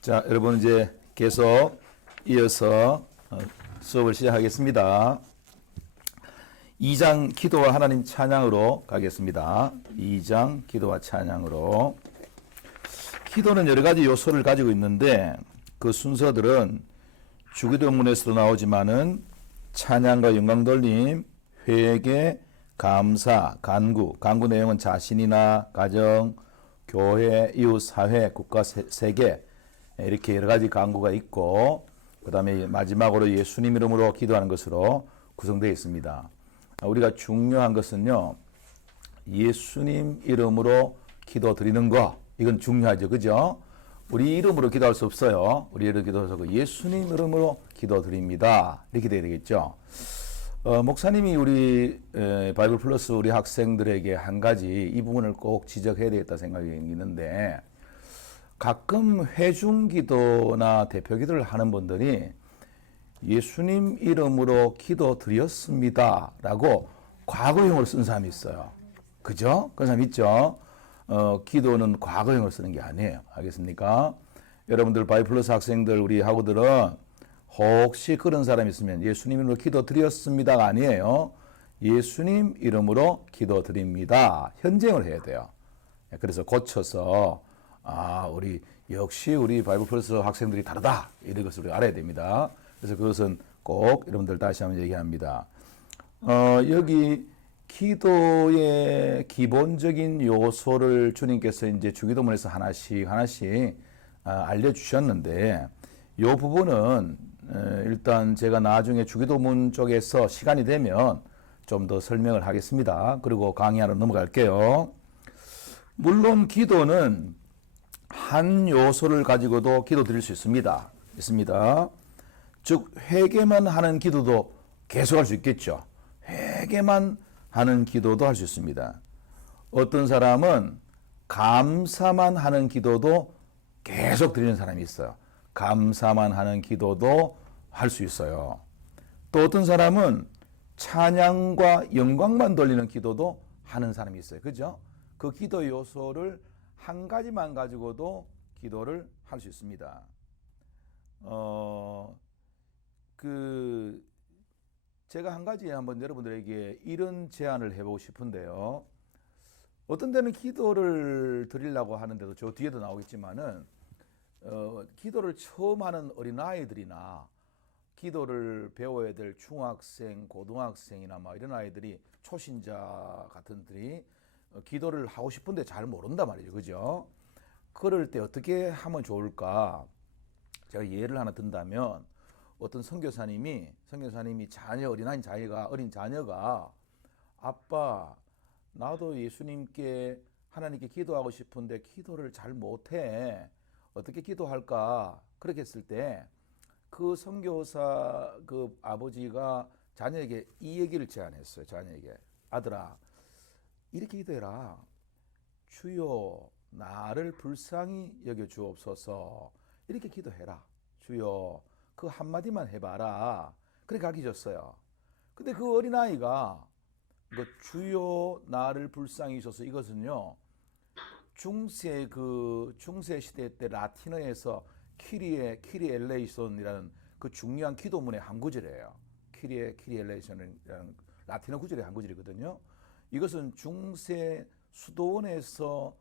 자, 여러분 이제 계속 이어서 수업을 시작하겠습니다. 2장 기도와 하나님 찬양으로 가겠습니다. 2장 기도와 찬양으로. 기도는 여러 가지 요소를 가지고 있는데 그 순서들은 주기도문에서도 나오지만은 찬양과 영광 돌림, 회개, 감사, 간구 내용은 자신이나 가정, 교회, 이웃, 사회, 국가, 세계 이렇게 여러 가지 간구가 있고 그 다음에 마지막으로 예수님 이름으로 기도하는 것으로 구성되어 있습니다. 우리가 중요한 것은요, 예수님 이름으로 기도 드리는 거, 이건 중요하죠. 그죠? 우리 이름으로 기도할 수 없어요. 우리 이름으로 기도해서 예수님 이름으로 기도 드립니다. 이렇게 돼야 되겠죠. 목사님이 우리 바이블 플러스 우리 학생들에게 한 가지 이 부분을 꼭 지적해야 되겠다 생각이 있는데, 가끔 회중 기도나 대표 기도를 하는 분들이 예수님 이름으로 기도 드렸습니다 라고 과거형으로 쓴 사람이 있어요. 그죠? 그런 사람 있죠? 기도는 과거형으로 쓰는 게 아니에요. 알겠습니까? 여러분들 바이블 플러스 학생들, 우리 학우들은 혹시 그런 사람이 있으면 예수님 이름으로 기도 드렸습니다가 아니에요. 예수님 이름으로 기도 드립니다. 현재형을 해야 돼요. 그래서 고쳐서 우리 역시 우리 바이블 플러스 학생들이 다르다, 이런 것을 우리가 알아야 됩니다. 그래서 그것은 꼭 여러분들 다시 한번 얘기합니다. 여기 기도의 기본적인 요소를 주님께서 이제 주기도문에서 하나씩 알려주셨는데, 이 부분은 일단 제가 나중에 주기도문 쪽에서 시간이 되면 좀 더 설명을 하겠습니다. 그리고 강의하러 넘어갈게요. 물론 기도는 한 요소를 가지고도 기도 드릴 수 있습니다. 즉 회개만 하는 기도도 계속할 수 있겠죠. 회개만 하는 기도도 할 수 있습니다. 어떤 사람은 감사만 하는 기도도 계속 드리는 사람이 있어요. 감사만 하는 기도도 할 수 있어요. 또 어떤 사람은 찬양과 영광만 돌리는 기도도 하는 사람이 있어요. 그죠? 그 기도 요소를 한 가지만 가지고도 기도를 할 수 있습니다. 제가 한 가지 한번 여러분들에게 이런 제안을 해보고 싶은데요. 어떤 데는 기도를 드리려고 하는데도 저 뒤에도 나오겠지만은, 기도를 처음 하는 어린아이들이나 기도를 배워야 될 중학생, 고등학생이나 막 이런 아이들이, 초신자 같은 들이 기도를 하고 싶은데 잘 모른단 말이죠. 그죠? 그럴 때 어떻게 하면 좋을까? 제가 예를 하나 든다면, 어떤 선교사님이 어린 자녀가 아빠, 나도 예수님께 하나님께 기도하고 싶은데 기도를 잘 못해. 어떻게 기도할까? 그렇게 했을 때 그 선교사 그 아버지가 자녀에게 이 얘기를 제안했어요. 자녀에게, 아들아, 이렇게 기도해라. 주여, 나를 불쌍히 여겨 주옵소서. 이렇게 기도해라. 주여, 그 한마디만 해봐라. 그렇게 가르쳐줬어요. 근데 그 어린아이가 주여 나를 불쌍히 여기소서, 이것은요, 중세 시대 때 라틴어에서 키리에 엘레이손이라는 그 중요한 기도문의 한 구절이에요. 키리에 엘레이손이라는 라틴어 구절의 한 구절이거든요. 이것은 중세 수도원에서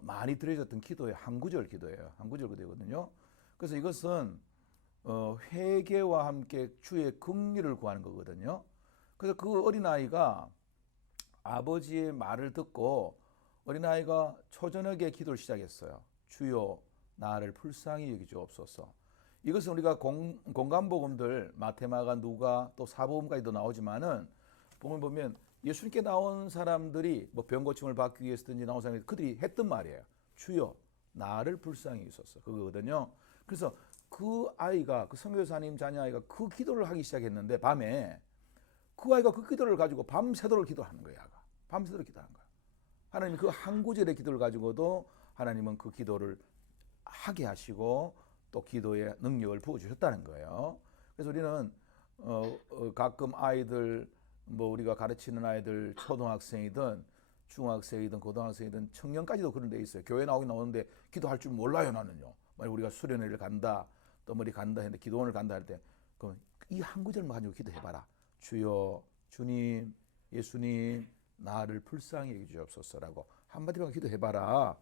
많이 드려졌던 기도의 한 구절 기도예요. 한 구절 기도거든요. 그래서 이것은 회개와 함께 주의 긍휼을 구하는 거거든요. 그래서 그 어린아이가 아버지의 말을 듣고 어린아이가 초저녁에 기도를 시작했어요. 주여, 나를 불쌍히 여기 주옵소서. 이것은 우리가 공간복음들 마태마가 누가 또 사복음까지도 나오지만은 보면 예수님께 나온 사람들이 뭐 병고침을 받기 위해서든지 나온 사람들이 그들이 했던 말이에요. 주여, 나를 불쌍히 여기소서, 그거거든요. 그래서 그 아이가, 그 선교사님 자녀 아이가 그 기도를 하기 시작했는데, 밤에 그 아이가 그 기도를 가지고 밤새도록 기도하는 거예요. 밤새도록 기도하는 거예요. 하나님 그 한 구절의 기도를 가지고도 하나님은 그 기도를 하게 하시고 또 기도의 능력을 부어주셨다는 거예요. 그래서 우리는 가끔 아이들, 뭐 우리가 가르치는 아이들, 초등학생이든 중학생이든 고등학생이든 청년까지도 그런 데 있어요. 교회 나오긴 나오는데 기도할 줄 몰라요, 나는요. 만약 우리가 수련회를 간다, 또 머리 간다 했는데 기도원을 간다 할 때, 그럼 이 한 구절만 가지고 기도해봐라. 주여, 주님, 예수님, 나를 불쌍히 여겨 주옵소서라고 한마디만 기도해봐라.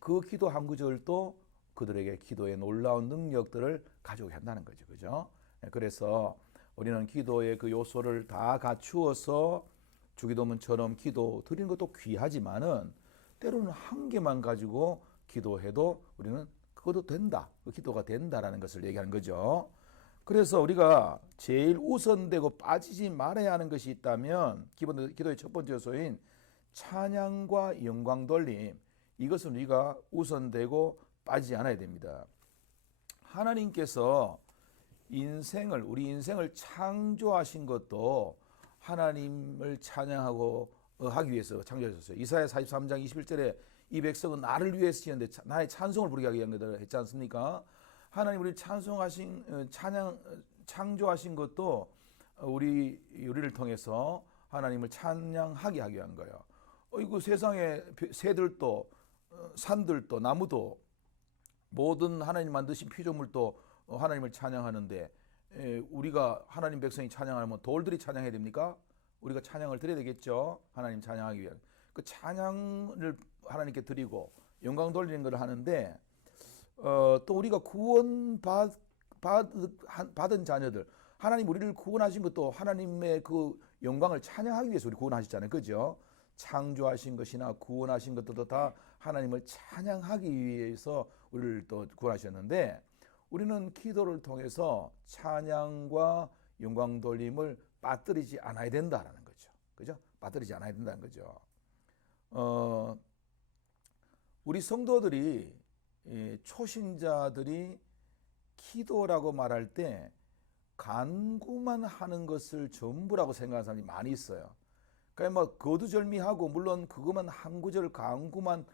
그 기도 한 구절도 그들에게 기도의 놀라운 능력들을 가져오게 한다는 거죠. 그죠? 그래서 우리는 기도의 그 요소를 다 갖추어서 주기도문처럼 기도 드리는 것도 귀하지만은 때로는 한 개만 가지고 기도해도 우리는 그것도 된다. 그 기도가 된다라는 것을 얘기하는 거죠. 그래서 우리가 제일 우선되고 빠지지 말아야 하는 것이 있다면 기본 기도의 첫 번째 요소인 찬양과 영광 돌림, 이것은 우리가 우선되고 빠지지 않아야 됩니다. 하나님께서 우리 인생을 창조하신 것도 하나님을 찬양하고 하기 위해서 창조하셨어요. 이사야 43장 21절에 이 백성은 나를 위해서 지었는데 나의 찬송을 부르게 하기 위한 했지 않습니까? 하나님 우리 창조하신 것도 우리를 통해서 하나님을 찬양하게 하기 위한 거예요. 이거 세상에 새들도 산들도 나무도 모든 하나님 만드신 피조물도 하나님을 찬양하는데 우리가 하나님 백성이 찬양하면 돌들이 찬양해야 됩니까? 우리가 찬양을 드려야 되겠죠. 하나님 찬양하기 위한 그 찬양을 하나님께 드리고 영광 돌리는 걸 하는데 또 우리가 받은 자녀들, 하나님 우리를 구원하신 것도 하나님의 그 영광을 찬양하기 위해서 우리 구원하셨잖아요. 그죠? 창조하신 것이나 구원하신 것들도 다 하나님을 찬양하기 위해서 우리를 또 구원하셨는데 우리는 기도를 통해서 찬양과 영광 돌림을 빠뜨리지 않아야 된다라는 거죠. 그죠? 빠뜨리지 않아야 된다는 거죠. 우리 성도들이 초신자들이 기도라고 말할 때 간구만 하는 것을 전부라고 생각하는 사람이 많이 있어요. 그러니까 뭐 거두절미하고 물론 그것만 한 구절 간구만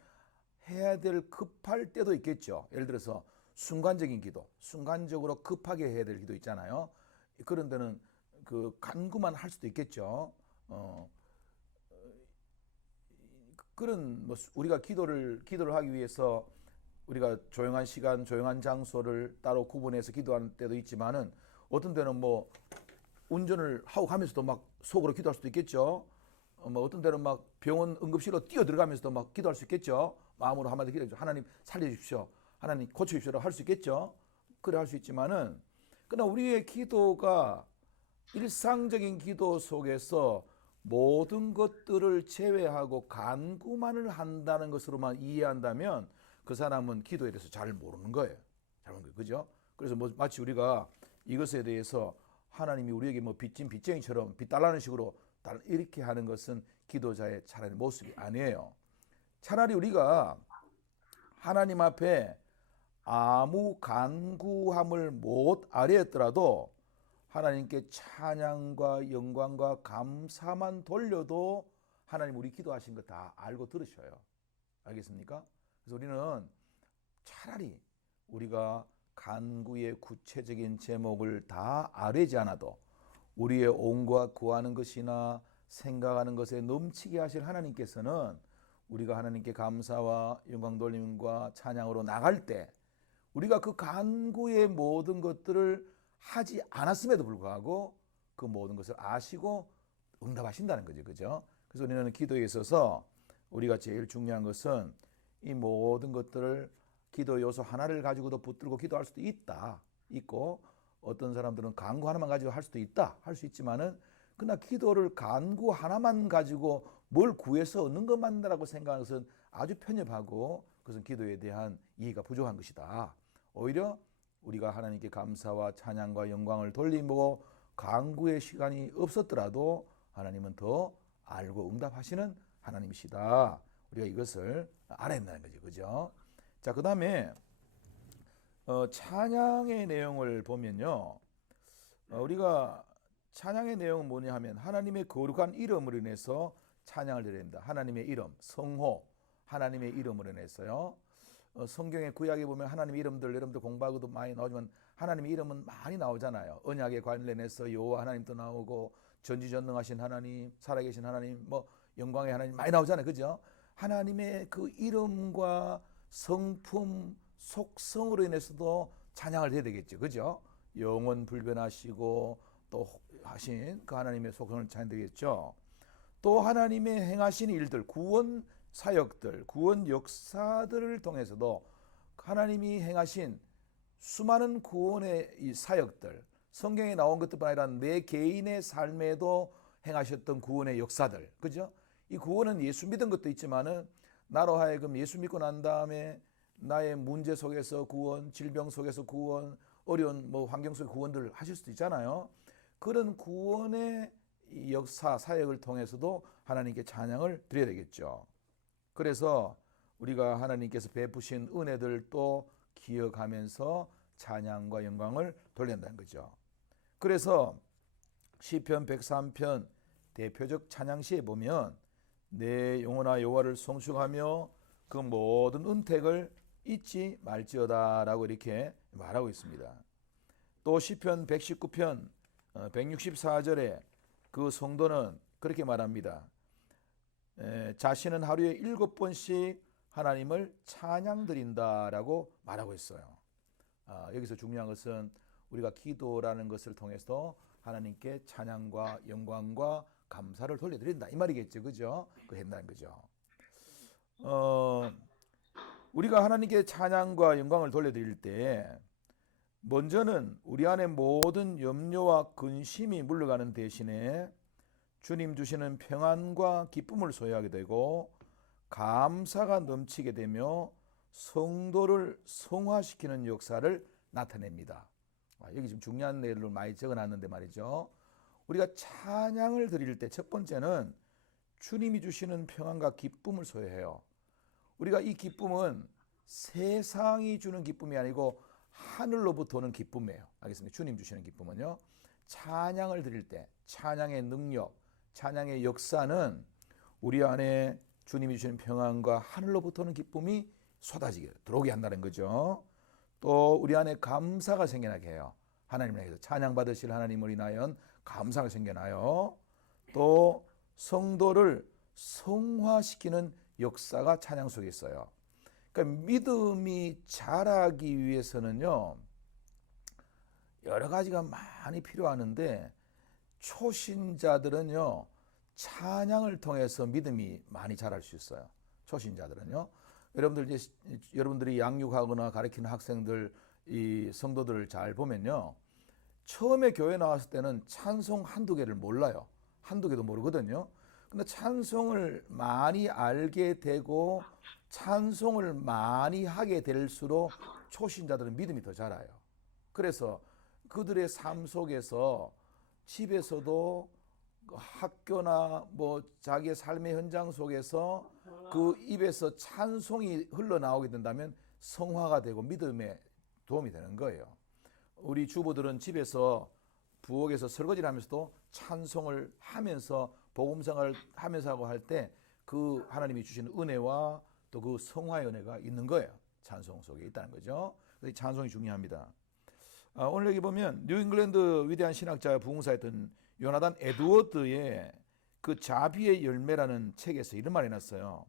해야 될 급할 때도 있겠죠. 예를 들어서 순간적인 기도, 순간적으로 급하게 해야 될 기도 있잖아요. 그런 데는 그 간구만 할 수도 있겠죠. 그런 뭐 우리가 기도를 하기 위해서 우리가 조용한 시간, 조용한 장소를 따로 구분해서 기도하는 때도 있지만은 어떤 때는 뭐 운전을 하고 가면서도 막 속으로 기도할 수도 있겠죠. 뭐 어떤 때는 막 병원 응급실로 뛰어 들어가면서도 막 기도할 수 있겠죠. 마음으로 한마디 기도해 주십시오. 하나님 살려주십시오. 하나님 고쳐주십시오라고 할 수 있겠죠. 그래 할 수 있지만은 그러나 우리의 기도가 일상적인 기도 속에서 모든 것들을 제외하고 간구만을 한다는 것으로만 이해한다면 그 사람은 기도에 대해서 잘 모르는 거예요. 잘 모르는 거예요. 그죠? 그래서 뭐 마치 우리가 이것에 대해서 하나님이 우리에게 뭐 빚진 빚쟁이처럼 빚 달라는 식으로 이렇게 하는 것은 기도자의 차라리 모습이 아니에요. 차라리 우리가 하나님 앞에 아무 간구함을 못 아뢰었더라도 하나님께 찬양과 영광과 감사만 돌려도 하나님 우리 기도하신 거 다 알고 들으셔요. 알겠습니까? 그래서 우리는 차라리 우리가 간구의 구체적인 제목을 다 아뢰지 않아도 우리의 온과 구하는 것이나 생각하는 것에 넘치게 하실 하나님께서는 우리가 하나님께 감사와 영광 돌림과 찬양으로 나갈 때 우리가 그 간구의 모든 것들을 하지 않았음에도 불구하고 그 모든 것을 아시고 응답하신다는 거죠. 그죠? 그래서 우리는 기도에 있어서 우리가 제일 중요한 것은 이 모든 것들을 기도 요소 하나를 가지고도 붙들고 기도할 수도 있고 어떤 사람들은 간구 하나만 가지고 할 수도 있다. 할 수 있지만은 그러나 기도를 간구 하나만 가지고 뭘 구해서 얻는 것만이라고 생각하는 것은 아주 편협하고 그것은 기도에 대한 이해가 부족한 것이다. 오히려 우리가 하나님께 감사와 찬양과 영광을 돌리고 간구의 시간이 없었더라도 하나님은 더 알고 응답하시는 하나님이시다. 우리가 이것을 알아야 한다는 거죠. 그죠? 자, 그 다음에 찬양의 내용을 보면요. 우리가 찬양의 내용은 뭐냐 하면 하나님의 거룩한 이름으로 인해서 찬양을 드려야 됩니다. 하나님의 이름, 성호, 하나님의 이름으로 인해서요. 성경의 구약에 보면 하나님의 이름들 여러분들 공부하고도 많이 나오지만 하나님의 이름은 많이 나오잖아요. 언약에 관련해서 여호와 하나님도 나오고 전지전능하신 하나님, 살아계신 하나님, 뭐 영광의 하나님 많이 나오잖아요. 그죠? 하나님의 그 이름과 성품 속성으로 인해서도 찬양을 해야 되겠죠. 그죠? 영원 불변하시고 또 하신 그 하나님의 속성을 찬양되겠죠. 또 하나님의 행하신 일들, 구원 사역들, 구원 역사들을 통해서도 하나님이 행하신 수많은 구원의 이 사역들, 성경에 나온 것뿐만 아니라 내 개인의 삶에도 행하셨던 구원의 역사들, 그죠? 이 구원은 예수 믿은 것도 있지만은 나로 하여금 예수 믿고 난 다음에 나의 문제 속에서 구원, 질병 속에서 구원, 어려운 환경 속의 구원들을 하실 수도 있잖아요. 그런 구원의 역사, 사역을 통해서도 하나님께 찬양을 드려야 되겠죠. 그래서 우리가 하나님께서 베푸신 은혜들도 기억하면서 찬양과 영광을 돌린다는 거죠. 그래서 시편 103편 대표적 찬양시에 보면 내 영혼아 여호와를 송축하며 그 모든 은택을 잊지 말지어다 라고 이렇게 말하고 있습니다. 또 시편 119편 164절에 그 성도는 그렇게 말합니다. 자신은 하루에 7번씩 하나님을 찬양드린다라고 말하고 있어요. 여기서 중요한 것은 우리가 기도라는 것을 통해서 하나님께 찬양과 영광과 감사를 돌려드린다 이 말이겠죠. 그죠? 그 한다는 거죠. 우리가 하나님께 찬양과 영광을 돌려드릴 때 먼저는 우리 안에 모든 염려와 근심이 물러가는 대신에 주님 주시는 평안과 기쁨을 소유하게 되고 감사가 넘치게 되며 성도를 성화시키는 역사를 나타냅니다. 여기 좀 중요한 내용을 많이 적어놨는데 말이죠. 우리가 찬양을 드릴 때 첫 번째는 주님이 주시는 평안과 기쁨을 소유해요. 우리가 이 기쁨은 세상이 주는 기쁨이 아니고 하늘로부터 오는 기쁨이에요. 알겠습니까? 주님 주시는 기쁨은요. 찬양을 드릴 때 찬양의 능력, 찬양의 역사는 우리 안에 주님이 주시는 평안과 하늘로부터 오는 기쁨이 쏟아지게 들어오게 한다는 거죠. 또 우리 안에 감사가 생겨나게 해요. 하나님을 향해서 찬양 받으실 하나님을 인하여 감사가 생겨나요. 또 성도를 성화시키는 역사가 찬양 속에 있어요. 그러니까 믿음이 자라기 위해서는요, 여러 가지가 많이 필요하는데 초신자들은요, 찬양을 통해서 믿음이 많이 자랄 수 있어요. 초신자들은요. 여러분들이 양육하거나 가르치는 학생들, 이 성도들을 잘 보면요. 처음에 교회 나왔을 때는 찬송 한두 개를 몰라요. 한두 개도 모르거든요. 근데 찬송을 많이 알게 되고 찬송을 많이 하게 될수록 초신자들은 믿음이 더 자라요. 그래서 그들의 삶 속에서 집에서도 학교나 자기의 삶의 현장 속에서 그 입에서 찬송이 흘러나오게 된다면 성화가 되고 믿음에 도움이 되는 거예요. 우리 주부들은 집에서 부엌에서 설거지를 하면서도 찬송을 하면서 복음생활을 하면서 하고 할 때 그 하나님이 주시는 은혜와 또 그 성화의 은혜가 있는 거예요. 찬송 속에 있다는 거죠. 그래서 찬송이 중요합니다. 오늘 여기 보면 뉴잉글랜드 위대한 신학자 부흥사였던 요나단 에드워드의 그 자비의 열매라는 책에서 이런 말이 났어요.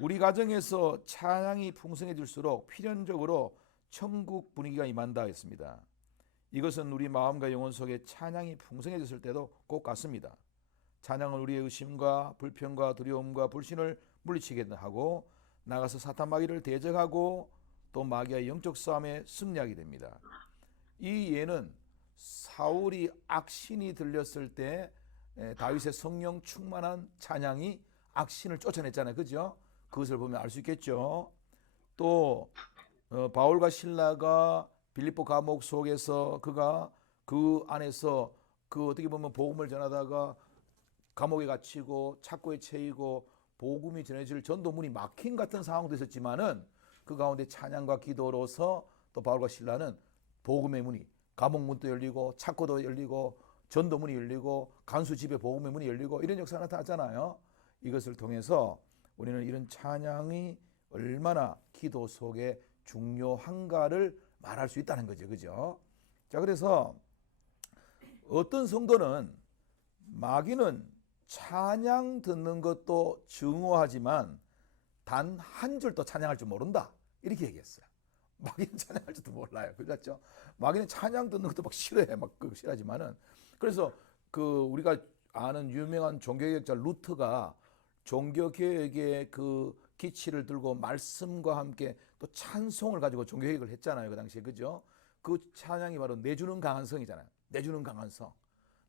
우리 가정에서 찬양이 풍성해질수록 필연적으로 천국 분위기가 임한다 했습니다. 이것은 우리 마음과 영혼 속에 찬양이 풍성해졌을 때도 꼭 같습니다. 찬양은 우리의 의심과 불평과 두려움과 불신을 물리치게 하고 나가서 사탄 마귀를 대적하고 또 마귀의 영적 싸움에 승리하게 됩니다. 이 예는 사울이 악신이 들렸을 때 다윗의 성령 충만한 찬양이 악신을 쫓아냈잖아요. 그죠? 그것을 보면 알 수 있겠죠. 또 바울과 실라가 빌립보 감옥 속에서 그가 그 안에서 그 어떻게 보면 복음을 전하다가 감옥에 갇히고 착고에 채이고 복음이 전해질 전도문이 막힌 같은 상황도 있었지만은 그 가운데 찬양과 기도로서 또 바울과 실라는 복음의 문이 감옥문도 열리고 착고도 열리고 전도문이 열리고 간수 집에 복음의 문이 열리고 이런 역사가 나타났잖아요. 이것을 통해서 우리는 이런 찬양이 얼마나 기도 속에 중요한가를 말할 수 있다는 거죠. 그죠? 자, 그래서 어떤 성도는 마귀는 찬양 듣는 것도 증오하지만 단 한 줄도 찬양할 줄 모른다. 이렇게 얘기했어요. 마귀는 찬양할지도 몰라요. 그렇죠? 마귀는 찬양 듣는 것도 막 싫어해. 막 그 싫어하지만은. 그래서 그 우리가 아는 유명한 종교개혁자 루트가 종교개혁의 그 기치를 들고 말씀과 함께 또 찬송을 가지고 종교개혁을 했잖아요. 그 당시에. 그죠? 그 찬양이 바로 내주는 강한 성이잖아요. 내주는 강한 성.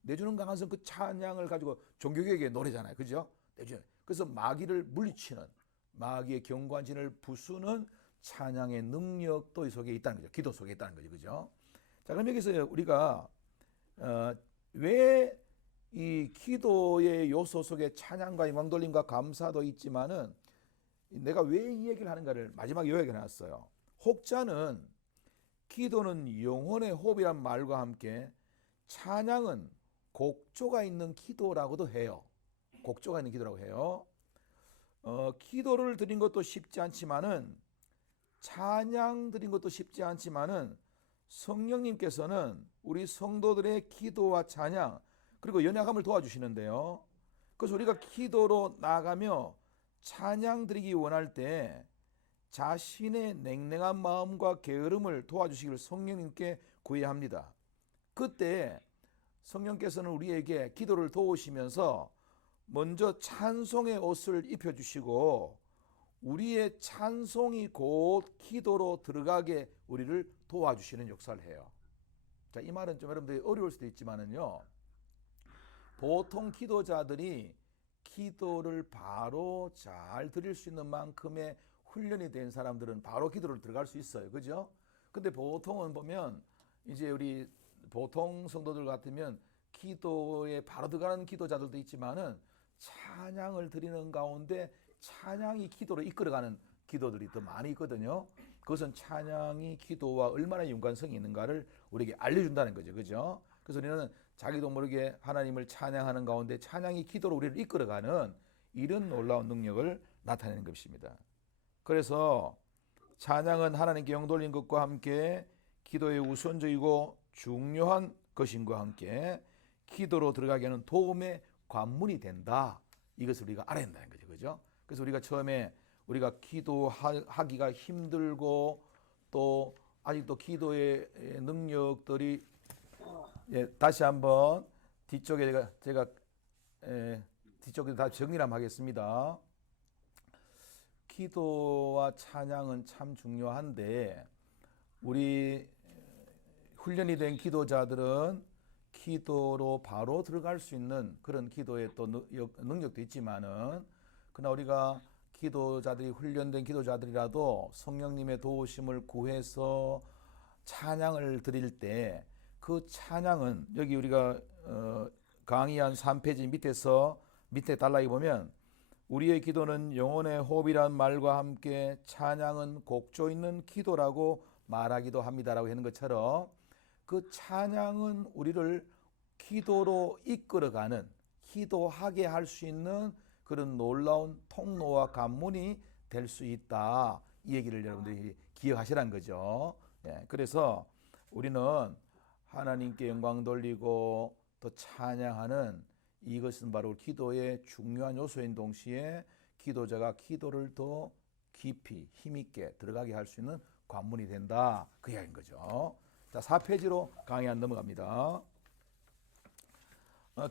내주는 강한 성 그 찬양을 가지고 종교개혁의 노래잖아요. 그죠? 내주는. 그래서 마귀를 물리치는 마귀의 경관진을 부수는 찬양의 능력도 이 속에 있다는 거죠. 기도 속에 있다는 거죠. 그죠? 자, 그럼 여기서 우리가 왜 이 기도의 요소 속에 찬양과 영광돌림과 감사도 있지만은 내가 왜 이 얘기를 하는가를 마지막에 요약해 놨어요. 혹자는 기도는 영혼의 호흡이란 말과 함께 찬양은 곡조가 있는 기도라고도 해요. 곡조가 있는 기도라고 해요. 기도를 드린 것도 쉽지 않지만은 찬양 드린 것도 쉽지 않지만은 성령님께서는 우리 성도들의 기도와 찬양 그리고 연약함을 도와주시는데요. 그래서 우리가 기도로 나가며 찬양 드리기 원할 때 자신의 냉랭한 마음과 게으름을 도와주시기를 성령님께 구해야 합니다. 그때 성령께서는 우리에게 기도를 도우시면서 먼저 찬송의 옷을 입혀주시고 우리의 찬송이 곧 기도로 들어가게 우리를 도와주시는 역사를 해요. 자, 이 말은 좀 여러분들이 어려울 수도 있지만은요. 보통 기도자들이 기도를 바로 잘 드릴 수 있는 만큼의 훈련이 된 사람들은 바로 기도를 들어갈 수 있어요. 그죠? 근데 보통은 보면 이제 우리 보통 성도들 같으면 기도에 바로 들어가는 기도자들도 있지만은 찬양을 드리는 가운데 찬양이 기도로 이끌어가는 기도들이 더 많이 있거든요. 그것은 찬양이 기도와 얼마나 연관성이 있는가를 우리에게 알려준다는 거죠. 그죠? 그래서 우리는 자기도 모르게 하나님을 찬양하는 가운데 찬양이 기도로 우리를 이끌어가는 이런 놀라운 능력을 나타내는 것입니다. 그래서 찬양은 하나님께 영돌린 것과 함께 기도의 우선적이고 중요한 것인과 함께 기도로 들어가게 하는 도움의 관문이 된다. 이것을 우리가 알아야 한다는 거죠. 그죠? 그래서 우리가 처음에 우리가 기도하기가 힘들고 또 아직도 기도의 능력들이 다시 한번 뒤쪽에 제가 뒤쪽에 다 정리를 한번 하겠습니다. 기도와 찬양은 참 중요한데 우리 훈련이 된 기도자들은 기도로 바로 들어갈 수 있는 그런 기도의 또 능력도 있지만은 그러나 우리가 기도자들이 훈련된 기도자들이라도 성령님의 도우심을 구해서 찬양을 드릴 때 그 찬양은 여기 우리가 강의한 3페이지 밑에 단락에 보면 우리의 기도는 영혼의 호흡이란 말과 함께 찬양은 곡조 있는 기도라고 말하기도 합니다라고 하는 것처럼 그 찬양은 우리를 기도로 이끌어가는 기도하게 할 수 있는 그런 놀라운 통로와 관문이 될 수 있다. 이 얘기를 여러분들이 기억하시라는 거죠. 그래서 우리는 하나님께 영광 돌리고 또 찬양하는 이것은 바로 기도의 중요한 요소인 동시에 기도자가 기도를 더 깊이 힘있게 들어가게 할 수 있는 관문이 된다. 그 이야기인 거죠. 자, 4페이지로 강의 안 넘어갑니다.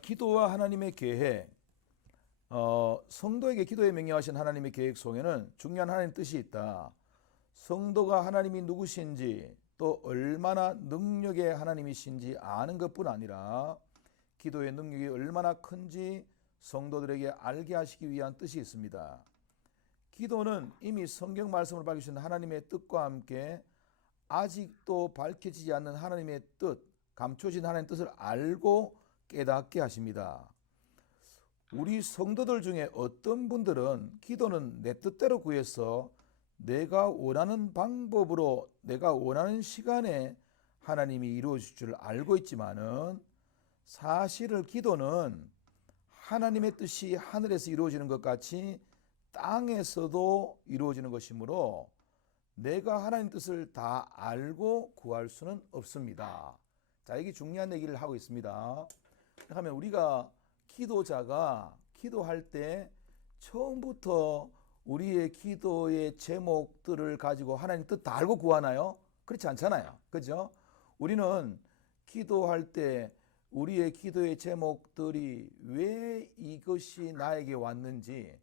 기도와 하나님의 계획. 성도에게 기도에 명령하신 하나님의 계획 속에는 중요한 하나님의 뜻이 있다. 성도가 하나님이 누구신지 또 얼마나 능력의 하나님이신지 아는 것뿐 아니라 기도의 능력이 얼마나 큰지 성도들에게 알게 하시기 위한 뜻이 있습니다. 기도는 이미 성경 말씀을 밝히신 하나님의 뜻과 함께 아직도 밝혀지지 않는 하나님의 뜻, 감춰진 하나님의 뜻을 알고 깨닫게 하십니다. 우리 성도들 중에 어떤 분들은 기도는 내 뜻대로 구해서 내가 원하는 방법으로 내가 원하는 시간에 하나님이 이루어질 줄 알고 있지만은 사실은 기도는 하나님의 뜻이 하늘에서 이루어지는 것 같이 땅에서도 이루어지는 것이므로 내가 하나님 뜻을 다 알고 구할 수는 없습니다. 자, 이게 중요한 얘기를 하고 있습니다. 그러면 우리가 기도자가 기도할 때 처음부터 우리의 기도의 제목들을 가지고 하나님 뜻 다 알고 구하나요? 그렇지 않잖아요. 그죠? 우리는 기도할 때 우리의 기도의 제목들이 왜 이것이 나에게 왔는지,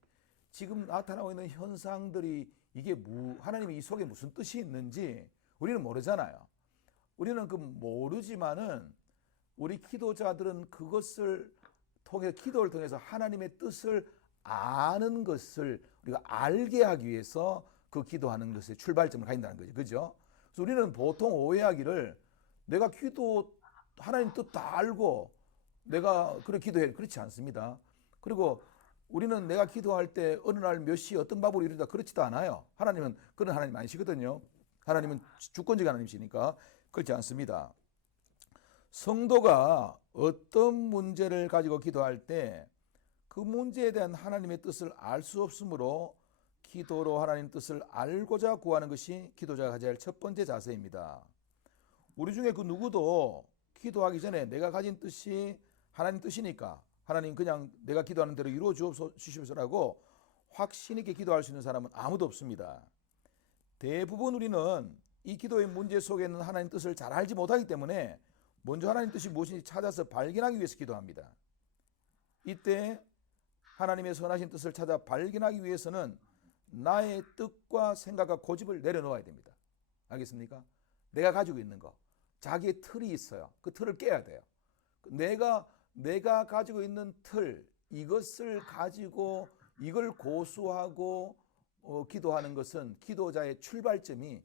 지금 나타나고 있는 현상들이 이게 하나님이 이 속에 무슨 뜻이 있는지 우리는 모르잖아요. 우리는 그 모르지만은 우리 기도자들은 그것을 통해 기도를 통해서 하나님의 뜻을 아는 것을 우리가 알게 하기 위해서 그 기도하는 것에 출발점을 가진다는 거죠. 그죠? 그래서 우리는 보통 오해하기를 내가 하나님 뜻 다 알고 내가 그렇게 기도해. 그렇지 않습니다. 그리고 우리는 내가 기도할 때 어느 날 몇 시에 어떤 밥으로 이루다 그렇지도 않아요. 하나님은 그런 하나님 아니시거든요. 하나님은 주권적인 하나님이시니까 그렇지 않습니다. 성도가 어떤 문제를 가지고 기도할 때 그 문제에 대한 하나님의 뜻을 알 수 없으므로 기도로 하나님 뜻을 알고자 구하는 것이 기도자가 가져야 할 첫 번째 자세입니다. 우리 중에 그 누구도 기도하기 전에 내가 가진 뜻이 하나님 뜻이니까 하나님 그냥 내가 기도하는 대로 이루어 주시옵소서라고 확신 있게 기도할 수 있는 사람은 아무도 없습니다. 대부분 우리는 이 기도의 문제 속에 있는 하나님 뜻을 잘 알지 못하기 때문에 먼저 하나님 뜻이 무엇인지 찾아서 발견하기 위해서 기도합니다. 이때 하나님의 선하신 뜻을 찾아 발견하기 위해서는 나의 뜻과 생각과 고집을 내려놓아야 됩니다. 알겠습니까? 내가 가지고 있는 거, 자기의 틀이 있어요. 그 틀을 깨야 돼요. 내가 가지고 있는 틀, 이것을 가지고 이걸 고수하고 기도하는 것은 기도자의 출발점이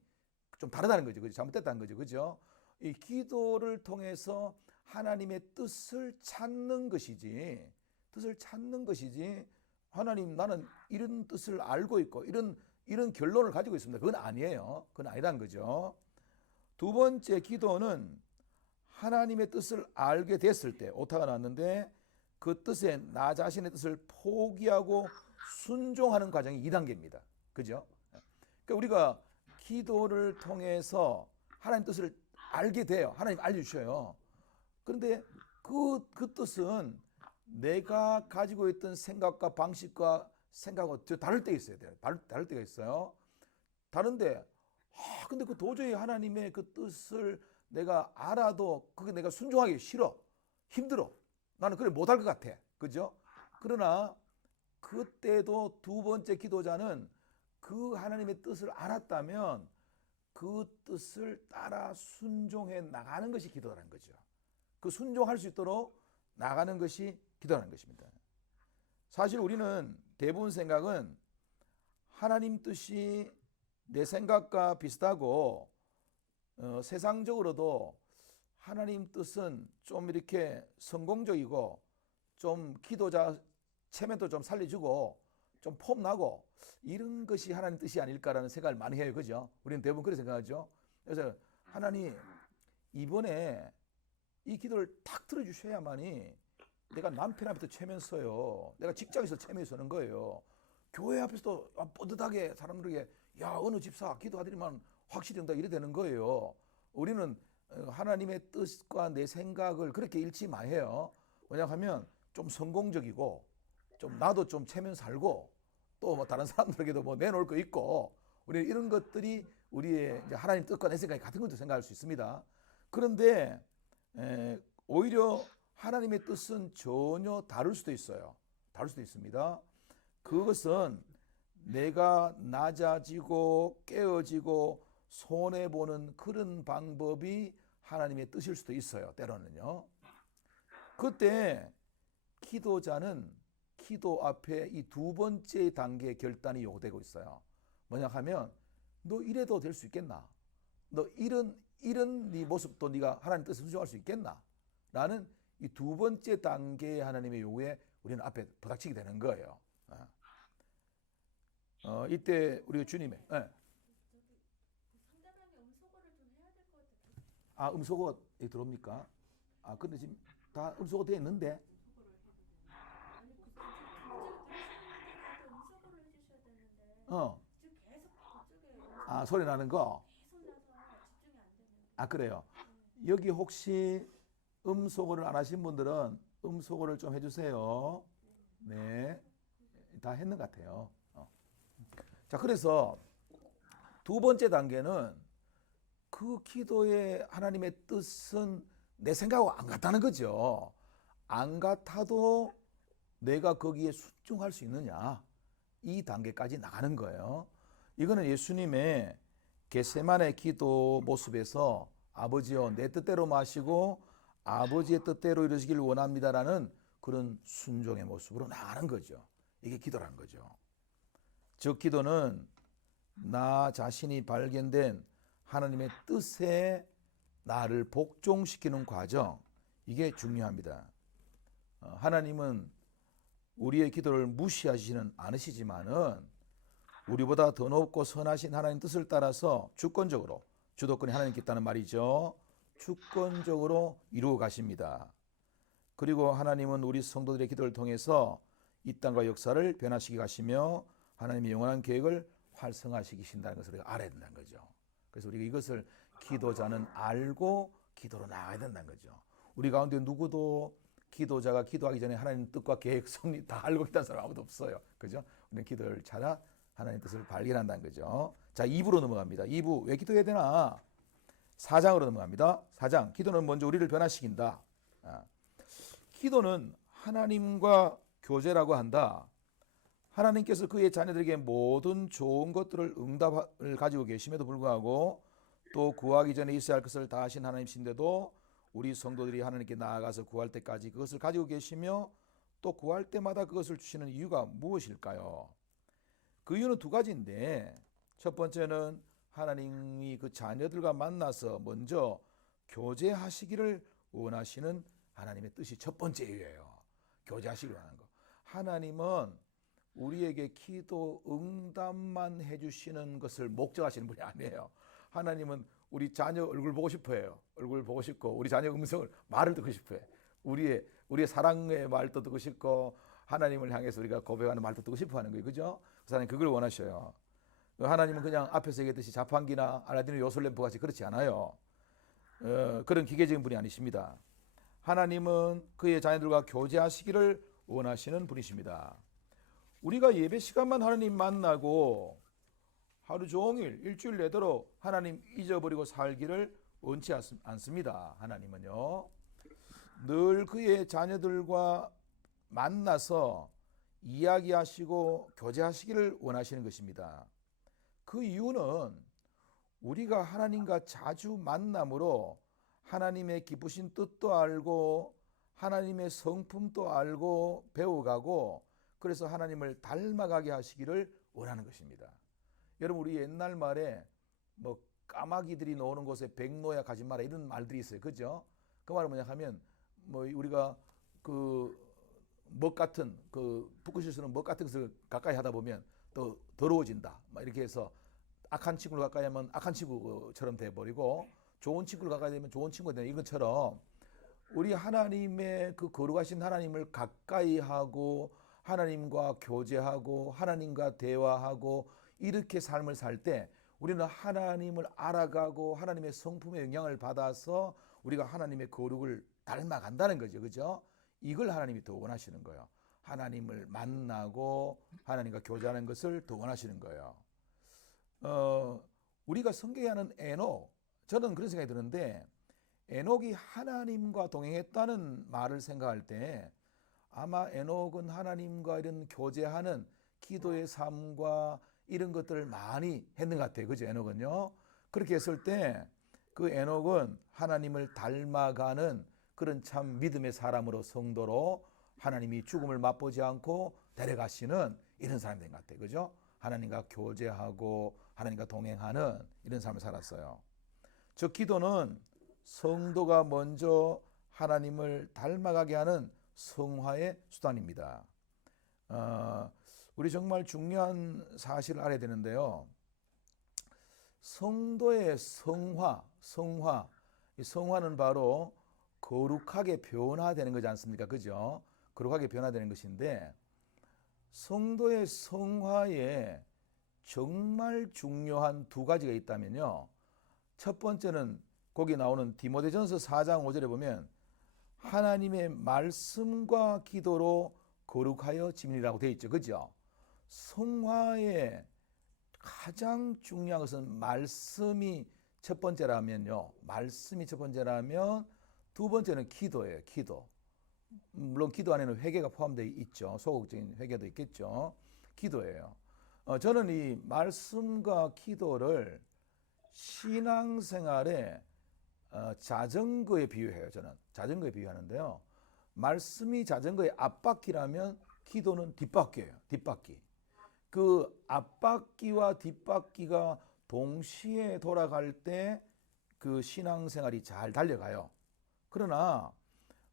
좀 다르다는 거죠. 그죠? 잘못됐다는 거죠. 그죠? 이 기도를 통해서 하나님의 뜻을 찾는 것이지, 하나님 나는 이런 뜻을 알고 있고 이런 결론을 가지고 있습니다. 그건 아니에요. 그건 아니라는 거죠. 두 번째, 기도는 하나님의 뜻을 알게 됐을 때, 오타가 났는데 그 뜻에 나 자신의 뜻을 포기하고 순종하는 과정이 2단계입니다. 그죠? 그러니까 우리가 기도를 통해서 하나님 뜻을 알게 돼요. 하나님 알려주셔요. 그런데 그 뜻은 내가 가지고 있던 생각과 방식과 생각은 다를 때 있어야 돼요. 다를 때가 있어요. 다른데, 근데 그 도저히 하나님의 그 뜻을 내가 알아도 그게 내가 순종하기 싫어. 힘들어. 나는 그래 못할 것 같아. 그죠? 그러나 그때도 두 번째 기도자는 그 하나님의 뜻을 알았다면 그 뜻을 따라 순종해 나가는 것이 기도라는 거죠. 그 순종할 수 있도록 나가는 것이 기도라는 것입니다. 사실 우리는 대부분 생각은 하나님 뜻이 내 생각과 비슷하고 세상적으로도 하나님 뜻은 좀 이렇게 성공적이고 좀 기도자 체면도 좀 살려주고 좀 폼나고 이런 것이 하나님 뜻이 아닐까라는 생각을 많이 해요. 그죠? 우리는 대부분 그렇게 생각하죠. 그래서 하나님 이번에 이 기도를 탁 들어주셔야만이 내가 남편 앞에서 체면 서요. 내가 직장에서 체면 서는 거예요. 교회 앞에서도 뻗듯하게 사람들에게 야 어느 집사 기도하더니만 확실히 된다 이래 되는 거예요. 우리는 하나님의 뜻과 내 생각을 그렇게 잃지 마해요. 왜냐하면 좀 성공적이고 좀 나도 좀 체면 살고 또 뭐 다른 사람들에게도 뭐 내놓을 거 있고 우리는 이런 것들이 우리의 이제 하나님 뜻과 내 생각이 같은 것도 생각할 수 있습니다. 그런데 오히려 하나님의 뜻은 전혀 다를 수도 있어요. 다를 수도 있습니다. 그것은 내가 낮아지고 깨어지고 손해보는 그런 방법이 하나님의 뜻일 수도 있어요. 때로는요. 그때 기도자는 기도 앞에 이 두 번째 단계의 결단이 요구되고 있어요. 뭐냐 하면 너 이래도 될 수 있겠나? 너 이런 네 모습도 네가 하나님 뜻을 순종할 수 있겠나? 라는 이 두 번째 단계의 하나님의 요구에 우리는 앞에 부닥치게 되는 거예요. 이때 우리 주님의 상대방이 음소거를 좀 해야 될 것 같아요. 음소거에 들어옵니까? 근데 지금 다 음소거 되어 있는데 음소거를 해도 되나? 아니 그쪽에 음소거를 해주셔야 되는데 지금 계속 그쪽에 소리 나는 거. 계속 나서 집중이 안 되는. 그래요. 여기 혹시 음소거를 안 하신 분들은 음소거를 좀 해주세요. 네, 다 했는 것 같아요. 자, 그래서 두 번째 단계는 그 기도의 하나님의 뜻은 내 생각하고 안 같다는 거죠. 안 같아도 내가 거기에 순종할 수 있느냐, 이 단계까지 나가는 거예요. 이거는 예수님의 겟세마네 기도 모습에서 아버지여 내 뜻대로 마시고 아버지의 뜻대로 이루시길 원합니다라는 그런 순종의 모습으로 나가는 거죠. 이게 기도라는 거죠. 즉 기도는 나 자신이 발견된 하나님의 뜻에 나를 복종시키는 과정, 이게 중요합니다. 하나님은 우리의 기도를 무시하시지는 않으시지만은 우리보다 더 높고 선하신 하나님 뜻을 따라서 주권적으로, 주도권이 하나님께 있다는 말이죠. 주권적으로 이루어 가십니다. 그리고 하나님은 우리 성도들의 기도를 통해서 이 땅과 역사를 변화시키 가시며 하나님의 영원한 계획을 활성화시키신다는 것을 우리가 알아야 된다는 거죠. 그래서 우리가 이것을 기도자는 알고 기도로 나아가야 된다는 거죠. 우리 가운데 누구도 기도자가 기도하기 전에 하나님 뜻과 계획, 섭리 다 알고 있다는 사람 아무도 없어요. 그죠? 우리는 기도를 잘하 하나님 뜻을 발견한다는 거죠. 자, 2부로 넘어갑니다. 2부 왜 기도해야 되나? 4장으로 넘어갑니다. 4장 기도는 먼저 우리를 변화시킨다. 기도는 하나님과 교제라고 한다. 하나님께서 그의 자녀들에게 모든 좋은 것들을 응답을 가지고 계심에도 불구하고 또 구하기 전에 있어야 할 것을 다 하신 하나님이신데도 우리 성도들이 하나님께 나아가서 구할 때까지 그것을 가지고 계시며 또 구할 때마다 그것을 주시는 이유가 무엇일까요? 그 이유는 두 가지인데, 첫 번째는 하나님이 그 자녀들과 만나서 먼저 교제하시기를 원하시는 하나님의 뜻이 첫 번째 이유예요. 교제하시기를 원하는 거. 하나님은 우리에게 기도 응답만 해주시는 것을 목적하시는 분이 아니에요. 하나님은 우리 자녀 얼굴 보고 싶어요. 얼굴 보고 싶고 우리 자녀 음성을 말을 듣고 싶어요. 우리의 사랑의 말도 듣고 싶고 하나님을 향해서 우리가 고백하는 말도 듣고 싶어하는 거예요. 그죠? 그래서 하나님 그걸 원하셔요. 하나님은 그냥 앞에서 얘기했듯이 자판기나 알라딘의 요술램프 같이 그렇지 않아요. 그런 기계적인 분이 아니십니다. 하나님은 그의 자녀들과 교제하시기를 원하시는 분이십니다. 우리가 예배 시간만 하나님 만나고 하루 종일 일주일 내도록 하나님 잊어버리고 살기를 원치 않습니다. 하나님은요, 늘 그의 자녀들과 만나서 이야기하시고 교제하시기를 원하시는 것입니다. 그 이유는 우리가 하나님과 자주 만남으로 하나님의 기쁘신 뜻도 알고 하나님의 성품도 알고 배워가고 그래서 하나님을 닮아가게 하시기를 원하는 것입니다. 여러분, 우리 옛날 말에 뭐 까마귀들이 노는 곳에 백노야 가지 마라 이런 말들이 있어요. 그죠? 그 말은 뭐냐 하면 뭐 우리가 그 먹 같은 그 붓고 쓰는 먹 같은 것을 가까이 하다 보면 또 더러워진다. 막 이렇게 해서 악한 친구를 가까이 하면 악한 친구처럼 돼버리고 좋은 친구를 가까이 되면 좋은 친구가 되는 이것처럼 우리 하나님의 그 거룩하신 하나님을 가까이 하고 하나님과 교제하고 하나님과 대화하고 이렇게 삶을 살 때 우리는 하나님을 알아가고 하나님의 성품의 영향을 받아서 우리가 하나님의 거룩을 닮아간다는 거죠. 그죠? 이걸 하나님이 더 원하시는 거예요. 하나님을 만나고 하나님과 교제하는 것을 더 원하시는 거예요. 우리가 성경하는 에녹, 저는 그런 생각이 드는데 에녹이 하나님과 동행했다는 말을 생각할 때 아마 에녹은 하나님과 이런 교제하는 기도의 삶과 이런 것들을 많이 했는 것 같아요. 그죠? 에녹은요. 그렇게 했을 때 그 에녹은 하나님을 닮아가는 그런 참 믿음의 사람으로 성도로 하나님이 죽음을 맛보지 않고 데려가시는 이런 사람이 된 것 같아요. 그죠? 하나님과 교제하고 하나님과 동행하는 이런 삶을 살았어요. 즉 기도는 성도가 먼저 하나님을 닮아가게 하는 성화의 수단입니다. 우리 정말 중요한 사실을 알아야 되는데요. 성도의 이 성화는 바로 거룩하게 변화되는 거지 않습니까? 그죠? 거룩하게 변화되는 것인데 성도의 성화에 정말 중요한 두 가지가 있다면요. 첫 번째는 거기 나오는 디모데전서 4장 5절에 보면 하나님의 말씀과 기도로 거룩하여 지민이라고 되어 있죠. 그죠? 성화의 가장 중요한 것은 말씀이 첫 번째라면요. 말씀이 첫 번째라면 두 번째는 기도예요. 기도. 물론 기도 안에는 회개가 포함되어 있죠. 소극적인 회개도 있겠죠. 기도예요. 저는 이 말씀과 기도를 신앙생활의 자전거에 비유해요. 저는 자전거에 비유하는데요. 말씀이 자전거의 앞바퀴라면 기도는 뒷바퀴예요. 뒷바퀴. 그 앞바퀴와 뒷바퀴가 동시에 돌아갈 때 그 신앙생활이 잘 달려가요. 그러나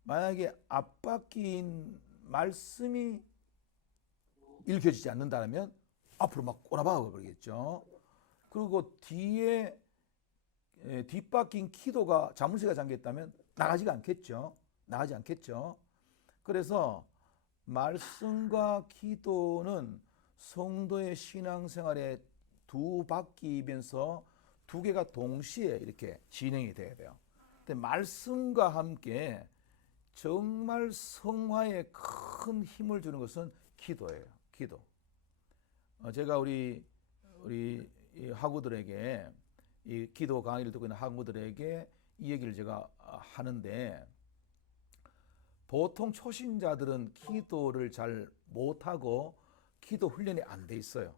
만약에 앞바퀴인 말씀이 읽혀지지 않는다면 앞으로 막 꼬라박아 버리겠죠. 그리고 뒤에 뒷바뀐 기도가 자물쇠가 잠겼다면 나가지가 않겠죠. 나가지 않겠죠. 그래서 말씀과 기도는 성도의 신앙생활의 두 바퀴이면서 두 개가 동시에 이렇게 진행이 돼야 돼요. 근데 말씀과 함께 정말 성화에 큰 힘을 주는 것은 기도예요. 기도. 제가 우리 이 학우들에게 이 기도 강의를 듣고 있는 학우들에게 이 얘기를 제가 하는데, 보통 초신자들은 기도를 잘 못하고 기도 훈련이 안 돼 있어요.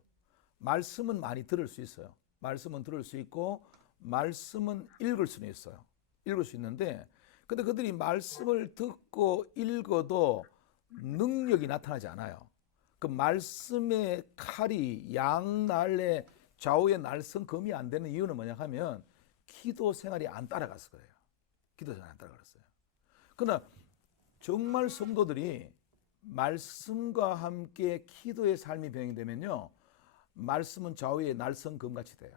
말씀은 많이 들을 수 있어요. 말씀은 들을 수 있고 말씀은 읽을 수는 있어요. 읽을 수 있는데, 근데 그들이 말씀을 듣고 읽어도 능력이 나타나지 않아요. 그 말씀의 칼이 양날에 좌우의 날성검이 안 되는 이유는 뭐냐 하면 기도 생활이 안 따라가서 그래요. 기도 생활이 안 따라갔어요. 그러나 정말 성도들이 말씀과 함께 기도의 삶이 병행되면요, 말씀은 좌우의 날성검 같이 돼요.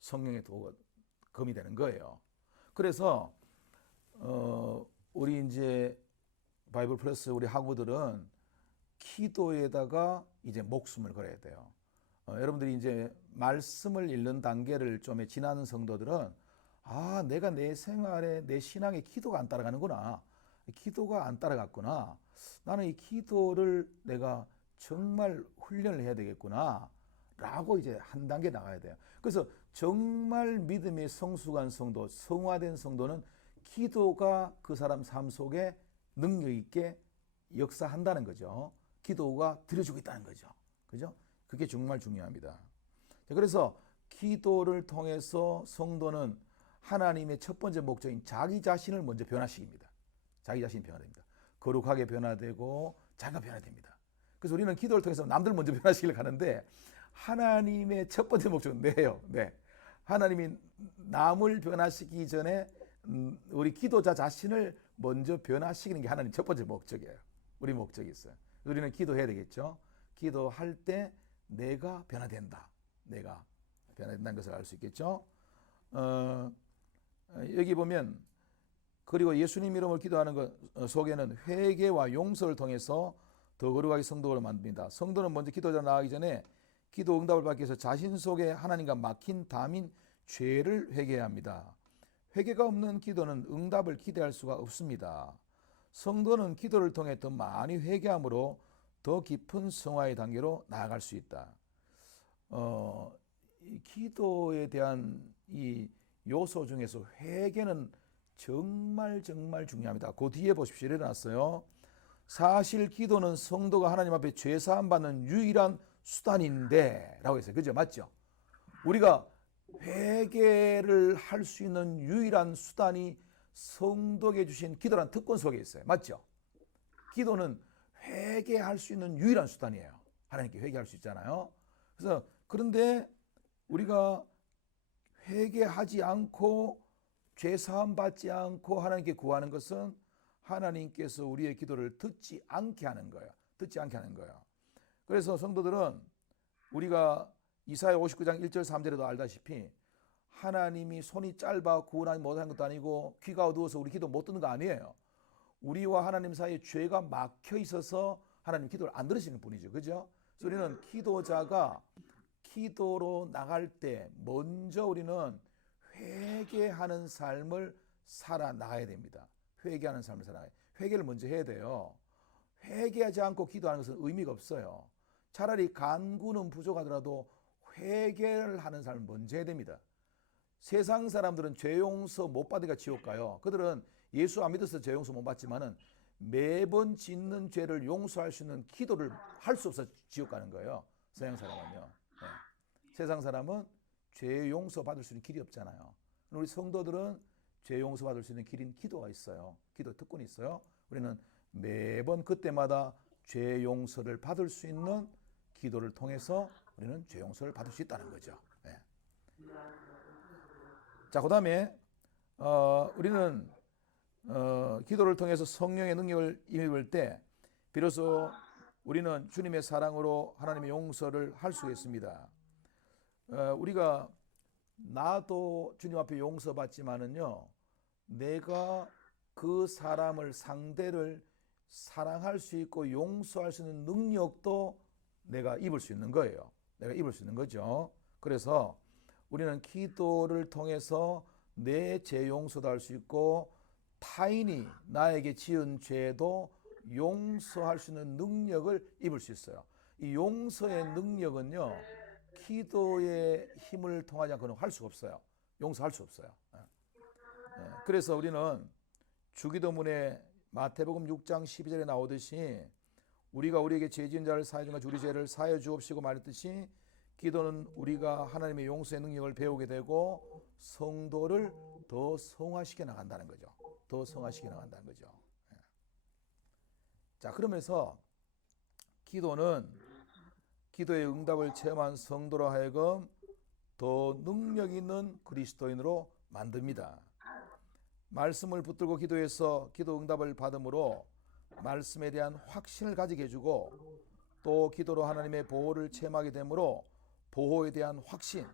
성령의 검이 되는 거예요. 그래서 우리 이제 바이블 플러스 우리 학우들은 기도에다가 이제 목숨을 걸어야 돼요. 여러분들이 이제 말씀을 읽는 단계를 좀 지나는 성도들은, 아, 내가 내 생활에 내 신앙에 기도가 안 따라가는구나. 기도가 안 따라갔구나. 나는 이 기도를 내가 정말 훈련을 해야 되겠구나. 라고 이제 한 단계 나가야 돼요. 그래서 정말 믿음의 성숙한 성도, 성화된 성도는 기도가 그 사람 삶 속에 능력 있게 역사한다는 거죠. 기도가 들여주고 있다는 거죠. 그죠? 그게 정말 중요합니다. 그래서 기도를 통해서 성도는 하나님의 첫 번째 목적인 자기 자신을 먼저 변화시킵니다. 자기 자신이 변화됩니다. 거룩하게 변화되고 자기가 변화됩니다. 그래서 우리는 기도를 통해서 남들 먼저 변화시키려고 하는데, 하나님의 첫 번째 목적은 내예요. 네. 하나님이 남을 변화시키기 전에 우리 기도자 자신을 먼저 변화시키는 게 하나님 첫 번째 목적이에요. 우리 목적이 있어요. 우리는 기도해야 되겠죠. 기도할 때 내가 변화된다. 내가 변화된다는 것을 알 수 있겠죠. 여기 보면, 그리고 예수님 이름을 기도하는 것 속에는 회개와 용서를 통해서 더 거룩하게 성도를 만듭니다. 성도는 먼저 기도자 나가기 전에 기도 응답을 받기 위해서 자신 속에 하나님과 막힌 담인 죄를 회개해야 합니다. 회개가 없는 기도는 응답을 기대할 수가 없습니다. 성도는 기도를 통해 더 많이 회개함으로 더 깊은 성화의 단계로 나아갈 수 있다. 이 기도에 대한 이 요소 중에서 회개는 정말 중요합니다. 그 뒤에 보십시오. 일어났어요. 사실 기도는 성도가 하나님 앞에 죄사함 받는 유일한 수단인데 라고 했어요. 그죠? 맞죠? 우리가 회개를 할 수 있는 유일한 수단이 성도에게 주신 기도란 특권 속에 있어요. 맞죠? 기도는 회개할 수 있는 유일한 수단이에요. 하나님께 회개할 수 있잖아요. 그래서 그런데 우리가 회개하지 않고 죄사함 받지 않고 하나님께 구하는 것은 하나님께서 우리의 기도를 듣지 않게 하는 거예요. 듣지 않게 하는 거예요. 그래서 성도들은 우리가 이사야 59장 1절 3절에도 알다시피 하나님이 손이 짧아 구원하지 못하는 것도 아니고 귀가 어두워서 우리 기도 못 듣는 거 아니에요. 우리와 하나님 사이에 죄가 막혀 있어서 하나님 기도를 안 들으시는 분이죠. 그죠? 그래서 우리는 기도자가 기도로 나갈 때 먼저 우리는 회개하는 삶을 살아나가야 됩니다. 회개하는 삶을 살아가야 돼요. 회개를 먼저 해야 돼요. 회개하지 않고 기도하는 것은 의미가 없어요. 차라리 간구는 부족하더라도 회개를 하는 사람을 먼저 해야 됩니다. 세상 사람들은 죄 용서 못 받으니까 지옥 가요. 그들은 예수 안 믿어서 죄 용서 못 받지만은 매번 짓는 죄를 용서할 수 있는 기도를 할 수 없어 지옥 가는 거예요. 서양 사람은요. 네. 세상 사람은 죄 용서 받을 수 있는 길이 없잖아요. 우리 성도들은 죄 용서 받을 수 있는 길인 기도가 있어요. 기도 특권이 있어요. 우리는 매번 그때마다 죄 용서를 받을 수 있는 기도를 통해서 우리는 죄 용서를 받을 수 있다는 거죠. 네. 자, 그 다음에 우리는 기도를 통해서 성령의 능력을 입을 때 비로소 우리는 주님의 사랑으로 하나님의 용서를 할 수 있습니다. 우리가 나도 주님 앞에 용서받지만은요, 내가 그 사람을 상대를 사랑할 수 있고 용서할 수 있는 능력도 내가 입을 수 있는 거예요. 내가 입을 수 있는 거죠. 그래서 우리는 기도를 통해서 내 죄 용서도 할 수 있고 타인이 나에게 지은 죄도 용서할 수 있는 능력을 입을 수 있어요. 이 용서의 능력은요, 기도의 힘을 통하지 않고는 할 수가 없어요. 용서할 수 없어요. 그래서 우리는 주기도문에 마태복음 6장 12절에 나오듯이 우리가 우리에게 죄 지은 자를 사하여 준 우리 죄를 사하여 주옵시고 말했듯이 기도는 우리가 하나님의 용서의 능력을 배우게 되고 성도를 더 성화시켜 나간다는 거죠. 더 성화시켜 나간다는 거죠. 자, 그러면서 기도는 기도의 응답을 체험한 성도로 하여금 더 능력 있는 그리스도인으로 만듭니다. 말씀을 붙들고 기도해서 기도 응답을 받음으로 말씀에 대한 확신을 가지게 해주고 또 기도로 하나님의 보호를 체험하게 되므로 보호에 대한 확신,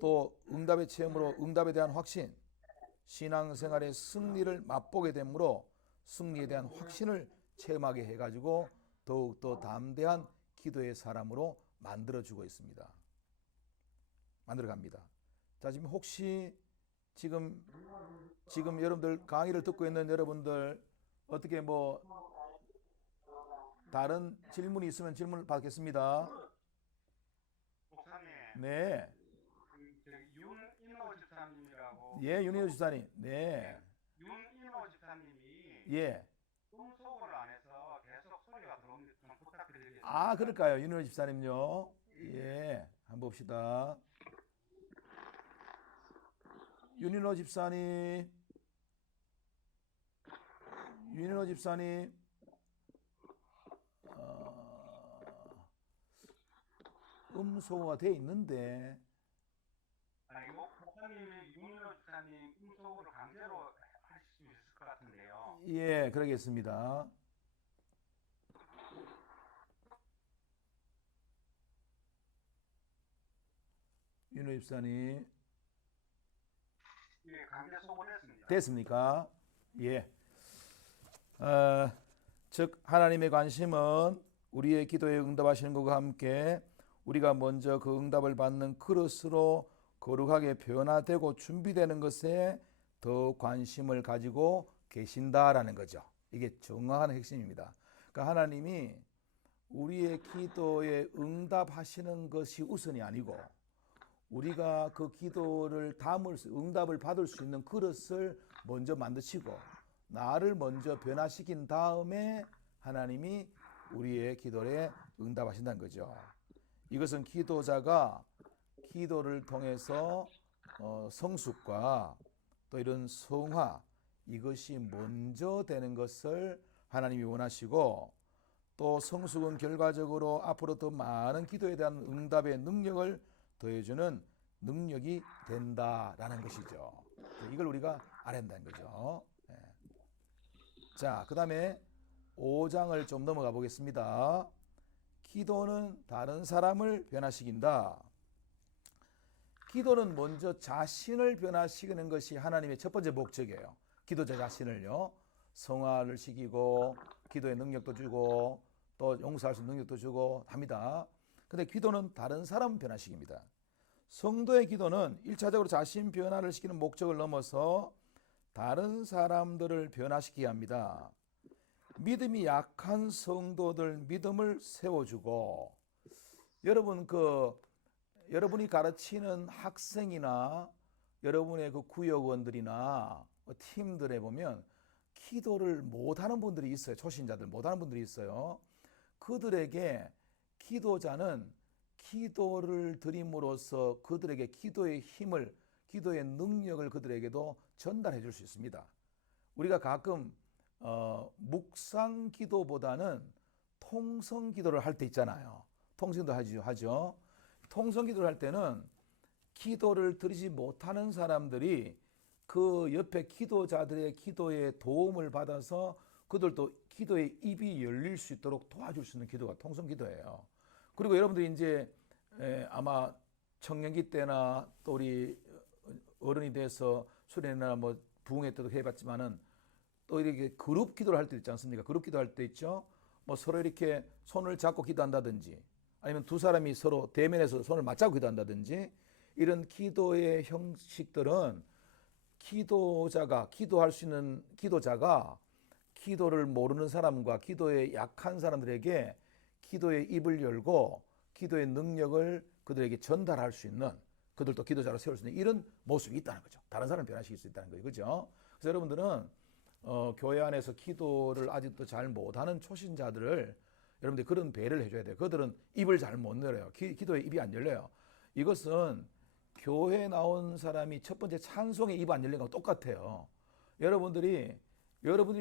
또 응답의 체험으로 응답에 대한 확신, 신앙생활의 승리를 맛보게 되므로 승리에 대한 확신을 체험하게 해가지고 더욱더 담대한 기도의 사람으로 만들어주고 있습니다. 만들어갑니다. 자, 지금 혹시 지금 여러분들 강의를 듣고 있는 여러분들 어떻게 뭐 다른 질문이 있으면 질문을 받겠습니다. 목사님, 네. 윤인호 집사님이라고. 예, 윤희호 집사님. 네. 윤인호 집사님이 예. 음소거를 안 해서 계속 소리가 들어오는데 좀 부탁드리겠습니다. 아, 그럴까요? 윤희호 집사님요. 예. 한번 봅시다. 윤희호 집사님. 윤희호 집사님. 음소거가 돼 있는데. 아니, 목사님이 윤인호 집사님 음소거를 강제로 하실 수 있을 것 같은데요. 예, 그러겠습니다. 윤호 집사님. 예, 강제 소거됐습니다. 됐습니까? 예. 즉 하나님의 관심은 우리의 기도에 응답하시는 것과 함께 우리가 먼저 그 응답을 받는 그릇으로 거룩하게 변화되고 준비되는 것에 더 관심을 가지고 계신다라는 거죠. 이게 정확한 핵심입니다. 그러니까 하나님이 우리의 기도에 응답하시는 것이 우선이 아니고 우리가 그 기도를 담을 수, 응답을 받을 수 있는 그릇을 먼저 만드시고 나를 먼저 변화시킨 다음에 하나님이 우리의 기도에 응답하신다는 거죠. 이것은 기도자가 기도를 통해서 성숙과 또 이런 성화 이것이 먼저 되는 것을 하나님이 원하시고 또 성숙은 결과적으로 앞으로 더 많은 기도에 대한 응답의 능력을 더해주는 능력이 된다라는 것이죠. 이걸 우리가 알아야 한다는 거죠. 네. 자, 그 다음에 5장을 좀 넘어가 보겠습니다. 기도는 다른 사람을 변화시킨다. 기도는 먼저 자신을 변화시키는 것이 하나님의 첫 번째 목적이에요. 기도자 자신을요. 성화를 시키고 기도의 능력도 주고 또 용서할 수 있는 능력도 주고 합니다. 근데 기도는 다른 사람 변화시킵니다. 성도의 기도는 1차적으로 자신 변화를 시키는 목적을 넘어서 다른 사람들을 변화시키게 합니다. 믿음이 약한 성도들 믿음을 세워주고 여러분 여러분이 가르치는 학생이나 여러분의 그 구역원들이나 팀들에 보면 기도를 못하는 분들이 있어요. 초신자들 못하는 분들이 있어요. 그들에게 기도자는 기도를 드림으로써 그들에게 기도의 힘을, 기도의 능력을 그들에게도 전달해 줄 수 있습니다. 우리가 가끔 묵상 기도보다는 통성 기도를 할 때 있잖아요. 통성도 하죠. 통성 기도를 할 때는 기도를 드리지 못하는 사람들이 그 옆에 기도자들의 기도에 도움을 받아서 그들도 기도의 입이 열릴 수 있도록 도와줄 수 있는 기도가 통성 기도예요. 그리고 여러분들이 이제 아마 청년기 때나 또 우리 어른이 돼서 수련회나 뭐 부흥회 때도 해봤지만은 또 이렇게 그룹 기도를 할 때 있지 않습니까? 그룹 기도할 때 있죠. 뭐 서로 이렇게 손을 잡고 기도한다든지 아니면 두 사람이 서로 대면에서 손을 맞잡고 기도한다든지 이런 기도의 형식들은 기도자가 기도할 수 있는 기도자가 기도를 모르는 사람과 기도에 약한 사람들에게 기도의 입을 열고 기도의 능력을 그들에게 전달할 수 있는 그들도 기도자로 세울 수 있는 이런 모습이 있다는 거죠. 다른 사람을 변화시킬 수 있다는 거죠. 그죠? 그래서 여러분들은 교회 안에서 기도를 아직도 잘 못하는 초신자들을 여러분들이 그런 배를 해줘야 돼요. 그들은 입을 잘 못 열어요. 기도에 입이 안 열려요. 이것은 교회 나온 사람이 첫 번째 찬송에 입 안 열린 거랑 똑같아요. 여러분들이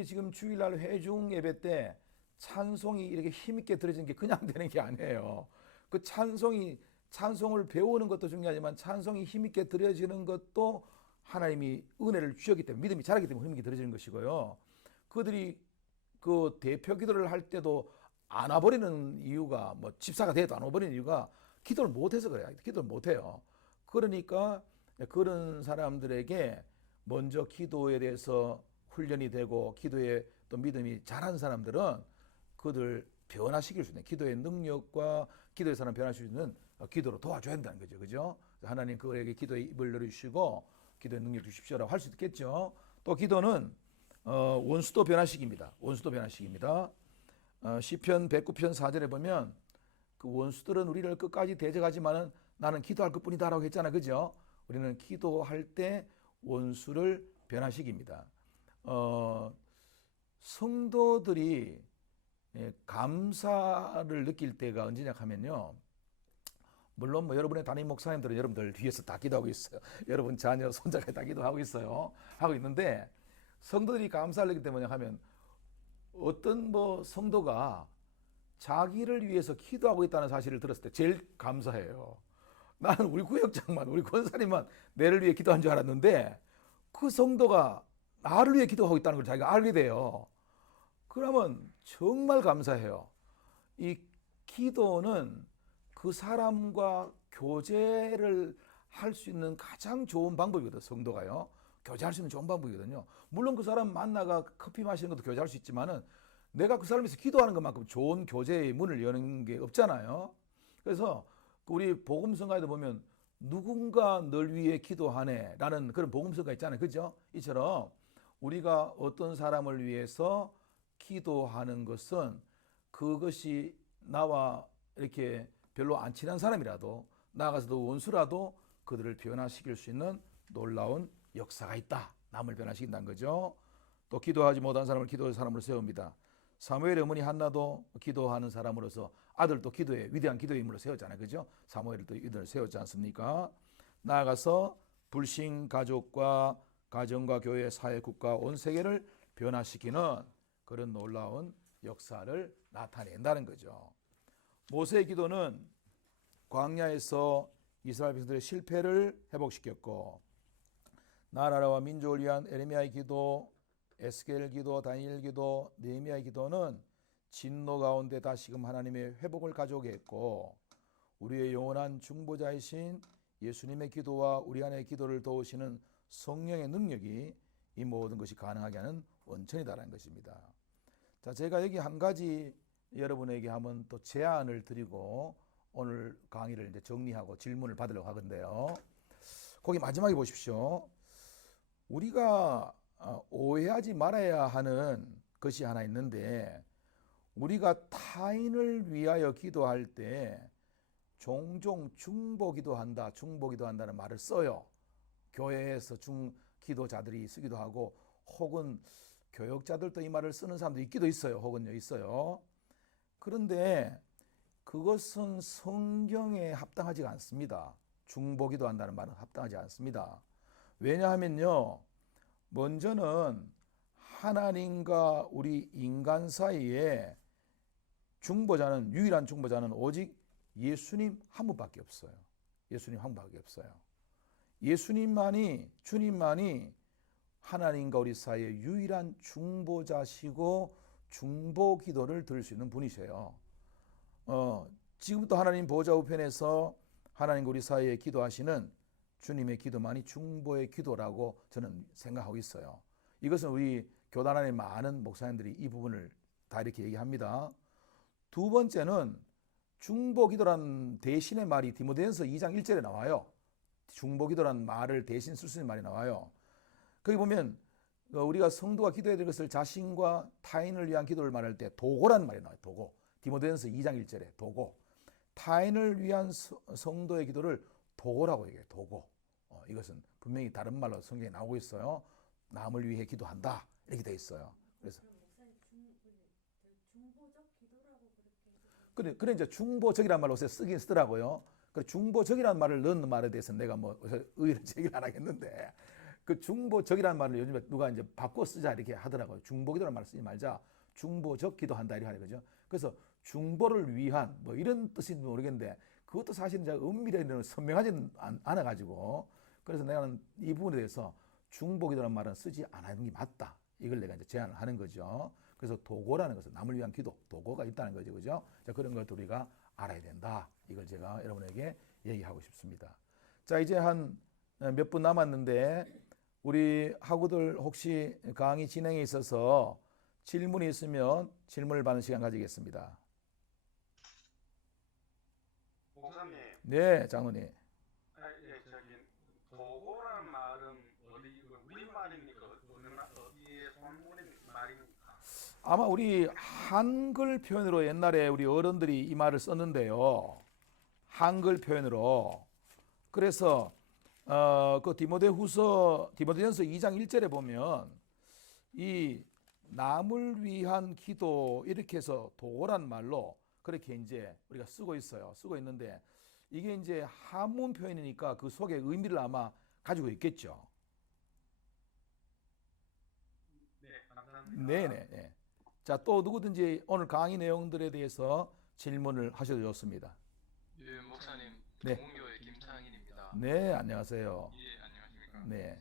지금 주일날 회중 예배 때 찬송이 이렇게 힘있게 들어지는 게 그냥 되는 게 아니에요. 그 찬송을 배우는 것도 중요하지만 찬송이 힘있게 들어지는 것도 하나님이 은혜를 주셨기 때문에 믿음이 자라기 때문에 힘있게 들어지는 것이고요. 그들이 그 대표 기도를 할 때도 안 와버리는 이유가 뭐 집사가 돼도 안 와버리는 이유가 기도를 못해서 그래요. 기도를 못해요. 그러니까 그런 사람들에게 먼저 기도에 대해서 훈련이 되고 기도에 또 믿음이 자란 사람들은 그들 변화시킬 수 있는 기도의 능력과 기도의 사람 변화시킬 수 있는 기도로 도와줘야 한다는 거죠. 그죠? 하나님 그에게 기도의 입을 열어주시고 기도의 능력 주십시오라고 할 수 있겠죠. 또 기도는 원수도 변화시킵니다. 원수도 변화시킵니다. 시편 109편 4절에 보면 그 원수들은 우리를 끝까지 대적하지만은 나는 기도할 것뿐이다라고 했잖아. 그죠? 우리는 기도할 때 원수를 변화시킵니다. 성도들이 감사를 느낄 때가 언제냐 하면요. 물론 뭐 여러분의 담임 목사님들은 여러분들 뒤에서 다 기도하고 있어요. 여러분 자녀, 손자가 다 기도하고 있어요. 하고 있는데 성도들이 감사를 느낄 때 뭐냐 하면 어떤 뭐 성도가 자기를 위해서 기도하고 있다는 사실을 들었을 때 제일 감사해요. 나는 우리 구역장만, 우리 권사님만 내를 위해 기도한 줄 알았는데 그 성도가 나를 위해 기도하고 있다는 걸 자기가 알게 돼요. 그러면 정말 감사해요. 이 기도는 그 사람과 교제를 할 수 있는 가장 좋은 방법이거든요. 성도가요. 교제할 수 있는 좋은 방법이거든요. 물론 그 사람 만나가 커피 마시는 것도 교제할 수 있지만은 내가 그 사람에서 기도하는 것만큼 좋은 교제의 문을 여는 게 없잖아요. 그래서 우리 복음성가에도 보면 누군가 널 위해 기도하네 라는 그런 복음성가 있잖아요. 그죠? 이처럼 우리가 어떤 사람을 위해서 기도하는 것은 그것이 나와 이렇게 별로 안 친한 사람이라도 나아가서도 원수라도 그들을 변화시킬 수 있는 놀라운 역사가 있다. 남을 변화시킨다는 거죠. 또 기도하지 못한 사람을 기도의 사람으로 세웁니다. 사무엘의 어머니 한나도 기도하는 사람으로서 아들도 기도의 위대한 기도의 인물로 세웠잖아요. 그죠? 사무엘을 또 이들을 세웠지 않습니까? 나아가서 불신 가족과 가정과 교회, 사회, 국가, 온 세계를 변화시키는 그런 놀라운 역사를 나타낸다는 거죠. 모세의 기도는 광야에서 이스라엘 백성들의 실패를 회복시켰고 나라와 민족을 위한 에레미야의 기도, 에스겔 기도, 다니엘 기도, 느헤미야의 기도는 진노 가운데 다시금 하나님의 회복을 가져오게 했고 우리의 영원한 중보자이신 예수님의 기도와 우리 안의 기도를 도우시는 성령의 능력이 이 모든 것이 가능하게 하는 원천이다라는 것입니다. 자, 제가 여기 한 가지 여러분에게 한번 또 제안을 드리고 오늘 강의를 이제 정리하고 질문을 받으려고 하건데요. 거기 마지막에 보십시오. 우리가 오해하지 말아야 하는 것이 하나 있는데 우리가 타인을 위하여 기도할 때 종종 중보기도한다, 중보기도한다는 말을 써요. 교회에서 기도자들이 쓰기도 하고 혹은 교역자들도 이 말을 쓰는 사람도 있기도 있어요. 혹은요 있어요. 그런데 그것은 성경에 합당하지가 않습니다. 중보기도한다는 말은 합당하지 않습니다. 왜냐하면요, 먼저는 하나님과 우리 인간 사이에 유일한 중보자는 오직 예수님 한 분밖에 없어요. 예수님 한 분밖에 없어요. 주님만이 하나님과 우리 사이의 유일한 중보자시고 중보 기도를 들을 수 있는 분이세요. 지금부터 하나님 보좌 우편에서 하나님과 우리 사이에 기도하시는 주님의 기도만이 중보의 기도라고 저는 생각하고 있어요. 이것은 우리 교단 안에 많은 목사님들이 이 부분을 다 이렇게 얘기합니다. 두 번째는 중보 기도란 대신의 말이 디모데전서 2장 1절에 나와요. 중보 기도란 말을 대신 쓸 수 있는 말이 나와요. 거기 보면 우리가 성도가 기도해야 될 것을 자신과 타인을 위한 기도를 말할 때 도고란 말이 나와요. 도고. 디모데전서 2장 1절에 도고. 타인을 위한 성도의 기도를 도고라고 얘기해요. 도고. 이것은 분명히 다른 말로 성경에 나오고 있어요. 남을 위해 기도한다. 이렇게 돼 있어요. 그래서 그럼 목사님 중보적 기도라고 그래 이제 중보적이라는 말로 쓰긴 쓰더라고요. 그 중보적이라는 말을 넣는 말에 대해서 내가 뭐 의의를 제기를 안 하겠는데 그 중보적이라는 말을 요즘에 누가 이제 바꿔 쓰자 이렇게 하더라고요. 중보기도라는 말을 쓰지 말자. 중보적 기도한다 이렇게 하는 거죠. 그래서 중보를 위한 뭐 이런 뜻인지 모르겠는데 그것도 사실은 제가 은밀히 선명하지는 않아가지고 그래서 내가 이 부분에 대해서 중보기도라는 말은 쓰지 않는 게 맞다. 이걸 내가 이제 제안을 하는 거죠. 그래서 도고라는 것은 남을 위한 기도, 도고가 있다는 거죠. 그죠? 자, 그런 것들 우리가 알아야 된다. 이걸 제가 여러분에게 얘기하고 싶습니다. 자, 이제 한 몇 분 남았는데 우리 학우들 혹시 강의 진행에 있어서 질문이 있으면 질문을 받는 시간 가지겠습니다. 목사님, 네, 장로님. 예, 도고라는 말은 우리 말입니까? 어디에서 온 말입니까? 아마 우리 한글 표현으로 옛날에 우리 어른들이 이 말을 썼는데요. 한글 표현으로. 그래서 그 디모데전서 2장 1절에 보면 이 남을 위한 기도 이렇게 해서 도란 말로 그렇게 이제 우리가 쓰고 있어요. 쓰고 있는데 이게 이제 한문 표현이니까 그 속에 의미를 아마 가지고 있겠죠. 네, 감사합니다. 네네. 네. 자, 또 누구든지 오늘 강의 내용들에 대해서 질문을 하셔도 좋습니다. 예, 목사님, 네. 동문교회 김창인입니다. 네, 안녕하세요. 예, 안녕하십니까. 네.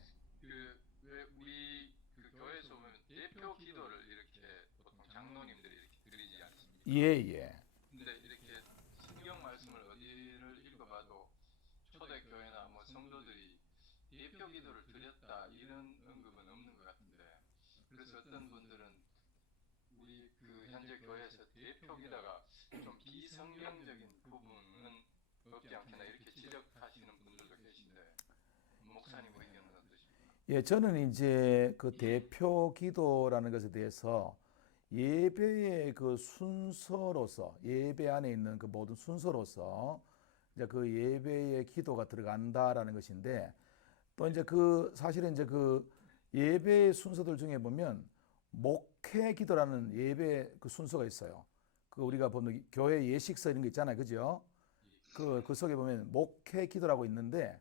왜 우리 교회에서 보면 대표 기도를 이렇게 보통 장로님들이 이렇게 드리지 않습니까? 예, 예. 근데 이렇게 성경 말씀을 어디를 읽어봐도 초대교회나 뭐 성도들이 대표 기도를 드렸다 이런 언급은 없는 것 같은데, 그래서 어떤 분들은 우리 현재 교회에서 대표 기도가 좀 비성경적인 부분은 없지 않겠나 이렇게 지적하시는 분들도 계신데 목사님 의견은 어떠십니까? 예, 저는 이제 그 대표 기도라는 것에 대해서 예배의 그 순서로서 예배 안에 있는 그 모든 순서로서 이제 그 예배의 기도가 들어간다라는 것인데 또 이제 사실은 이제 그 예배의 순서들 중에 보면 목회 기도라는 예배 그 순서가 있어요. 그 우리가 보는 교회 예식서 이런 거 있잖아요. 그죠? 그 속에 보면 목회 기도라고 있는데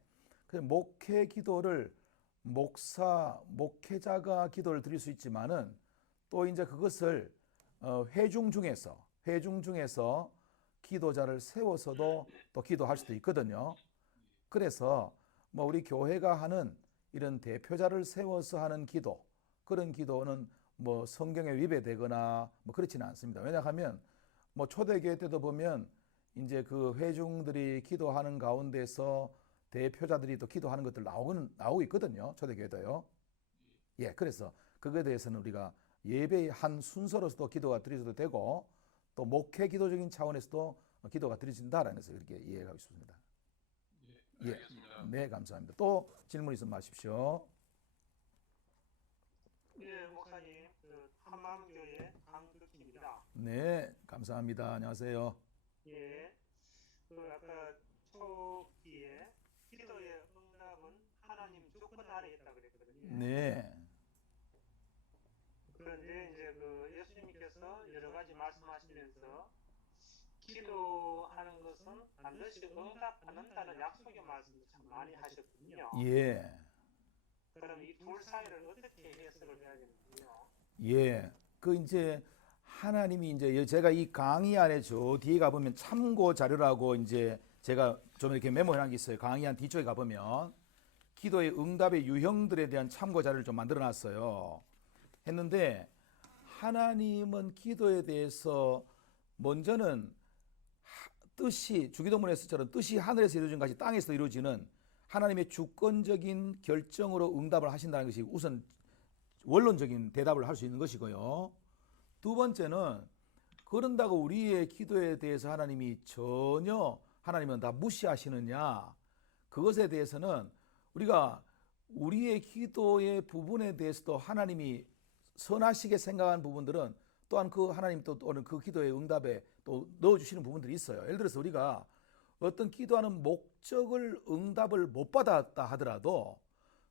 그 목회 기도를 목회자가 기도를 드릴 수 있지만은 또 이제 그것을 회중 중에서 기도자를 세워서도 또 기도할 수도 있거든요. 그래서 뭐 우리 교회가 하는 이런 대표자를 세워서 하는 기도, 그런 기도는 뭐 성경에 위배되거나 뭐 그렇지는 않습니다. 왜냐하면 뭐 초대교회 때도 보면 이제 그 회중들이 기도하는 가운데서 대표자들이 또 기도하는 것들 나오고 있거든요. 초대교회도요. 예, 그래서 그거에 대해서는 우리가 예배의 한 순서로서도 기도가 드려져도 되고 또 목회 기도적인 차원에서도 기도가 드려진다라는 것을 이렇게 이해하고 싶습니다. 예, 알겠습니다. 네, 감사합니다. 또 질문 있으면 하십시오. 예, 목사님, 한마음교회 강덕희입니다. 네, 감사합니다. 안녕하세요. 예, 그 아까 초기에 기도의 응답은 하나님 주권 아래 있다 그랬거든요. 네. 그런데 이제 그 예수님께서 여러 가지 말씀하시면서 기도하는 것은 반드시 응답받는다는 약속의 말씀을 참 많이 하셨거든요. 예. 그럼 이 둘 사이를 어떻게 해석을 해야 되는지요? 예. 그 이제 하나님이 이제 제가 이 강의 안에 저 뒤에 가보면 참고 자료라고 이제 제가 좀 이렇게 메모해 놓은 게 있어요. 강의 안 뒤쪽에 가보면 기도의 응답의 유형들에 대한 참고 자료를 좀 만들어 놨어요. 했는데 하나님은 기도에 대해서 먼저는 뜻이 주기도문에서처럼 뜻이 하늘에서 이루어진 것이 땅에서 이루어지는 하나님의 주권적인 결정으로 응답을 하신다는 것이 우선 원론적인 대답을 할 수 있는 것이고요. 두 번째는 그런다고 우리의 기도에 대해서 하나님이 전혀 하나님은 다 무시하시느냐, 그것에 대해서는 우리가 우리의 기도의 부분에 대해서도 하나님이 선하시게 생각한 부분들은 또한 그 하나님 또는 그 기도의 응답에 또 넣어주시는 부분들이 있어요. 예를 들어서 우리가 어떤 기도하는 목적을 응답을 못 받았다 하더라도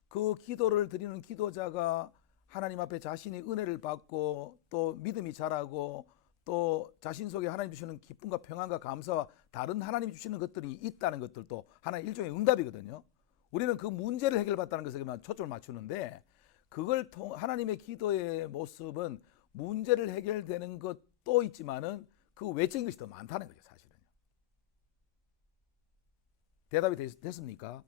그 기도를 드리는 기도자가 하나님 앞에 자신이 은혜를 받고 또 믿음이 자라고 또 자신 속에 하나님 주시는 기쁨과 평안과 감사와 다른 하나님이 주시는 것들이 있다는 것들도 하나의 일종의 응답이거든요. 우리는 그 문제를 해결받다는 것에만 초점을 맞추는데 그걸 하나님의 기도의 모습은 문제를 해결되는 것도 있지만은 그 외적인 것이 더 많다는 거죠, 사실은요. 대답이 됐습니까?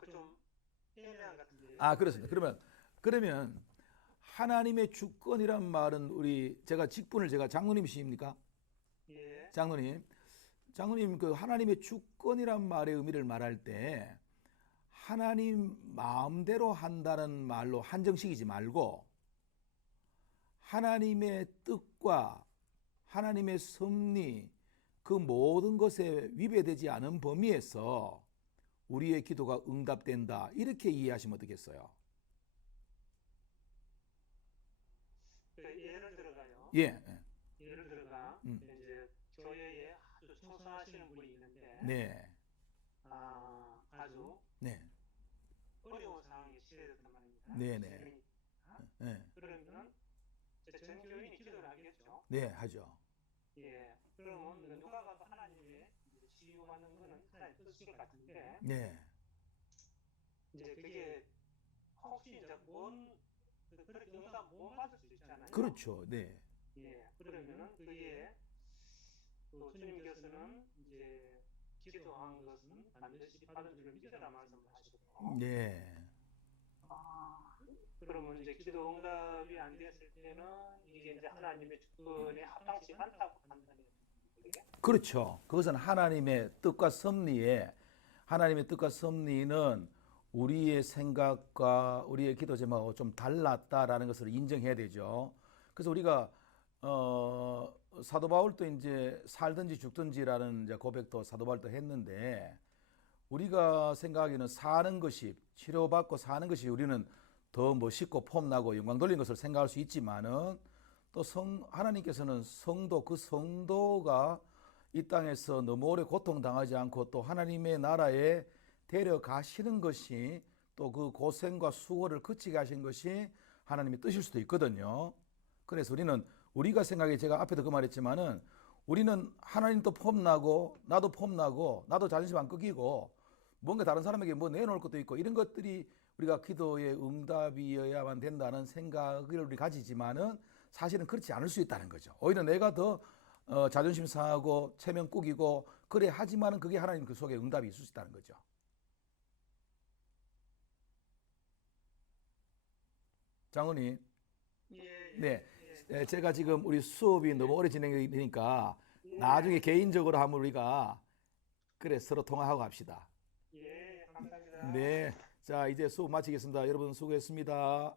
그좀 애매한 같은데. 아, 그렇습니다. 그러면 하나님의 주권이란 말은 제가 직분을 제가 장로님이십니까? 예. 장로님 그 하나님의 주권이란 말의 의미를 말할 때 하나님 마음대로 한다는 말로 한정시키지 말고 하나님의 뜻과 하나님의 섭리 그 모든 것에 위배되지 않은 범위에서 우리의 기도가 응답된다, 이렇게 이해하시면 어떻겠어요? 예를 들어가요. 예. 예를 들어가 이제 교회에 아주 충성하시는 분이 있는데 네. 아주 네. 어려운 상황에 처해졌단 말입니다. 네네. 네. 그러면 전 교인이 기도를 하겠죠. 네, 하죠. 예. 그러면 누가 봐도 하나님의 치유하는 것은 하나님 뜻일 것 같은데 네. 이제 그게 혹시 이제 그렇게 응답 못 받을 수 있잖아요. 그렇죠. 네. 예. 그러면은 그게 또 주님께서는 이제 기도한 것은 반드시 받은 줄을 믿으라 말씀을 하시고. 네. 그러면 이제 기도 응답이 안 됐을 때는 이게 이제 하나님의 주권에 합당치 않다고 판단해요. 그렇죠. 그것은 하나님의 뜻과 섭리는 우리의 생각과 우리의 기도 제목하고 좀 달랐다라는 것을 인정해야 되죠. 그래서 우리가 사도 바울도 이제 살든지 죽든지라는 이제 고백도 사도 바울도 했는데, 우리가 생각하기에는 사는 것이, 치료받고 사는 것이 우리는 더 멋있고 폼나고 영광 돌린 것을 생각할 수 있지만은 또 하나님께서는 그 성도가 이 땅에서 너무 오래 고통당하지 않고 또 하나님의 나라에 데려가시는 것이, 또 그 고생과 수고를 그치게 하신 것이 하나님의 뜻일 수도 있거든요. 그래서 우리가 생각해, 제가 앞에도 그 말했지만은 우리는 하나님도 폼나고 나도 폼나고 나도 자존심 안 꺾이고 뭔가 다른 사람에게 뭐 내놓을 것도 있고 이런 것들이 우리가 기도의 응답이어야만 된다는 생각을 우리 가지지만은 사실은 그렇지 않을 수 있다는 거죠. 오히려 내가 더 자존심 상하고 체면 꾸기고 그래 하지만은 그게 하나님 그 속에 응답이 있을 수 있다는 거죠. 장로님. 네. 제가 지금 우리 수업이 너무 오래 진행이 되니까 나중에 개인적으로 한번 우리가 서로 통화하고 갑시다. 예, 감사합니다. 네. 자, 이제 수업 마치겠습니다. 여러분 수고했습니다.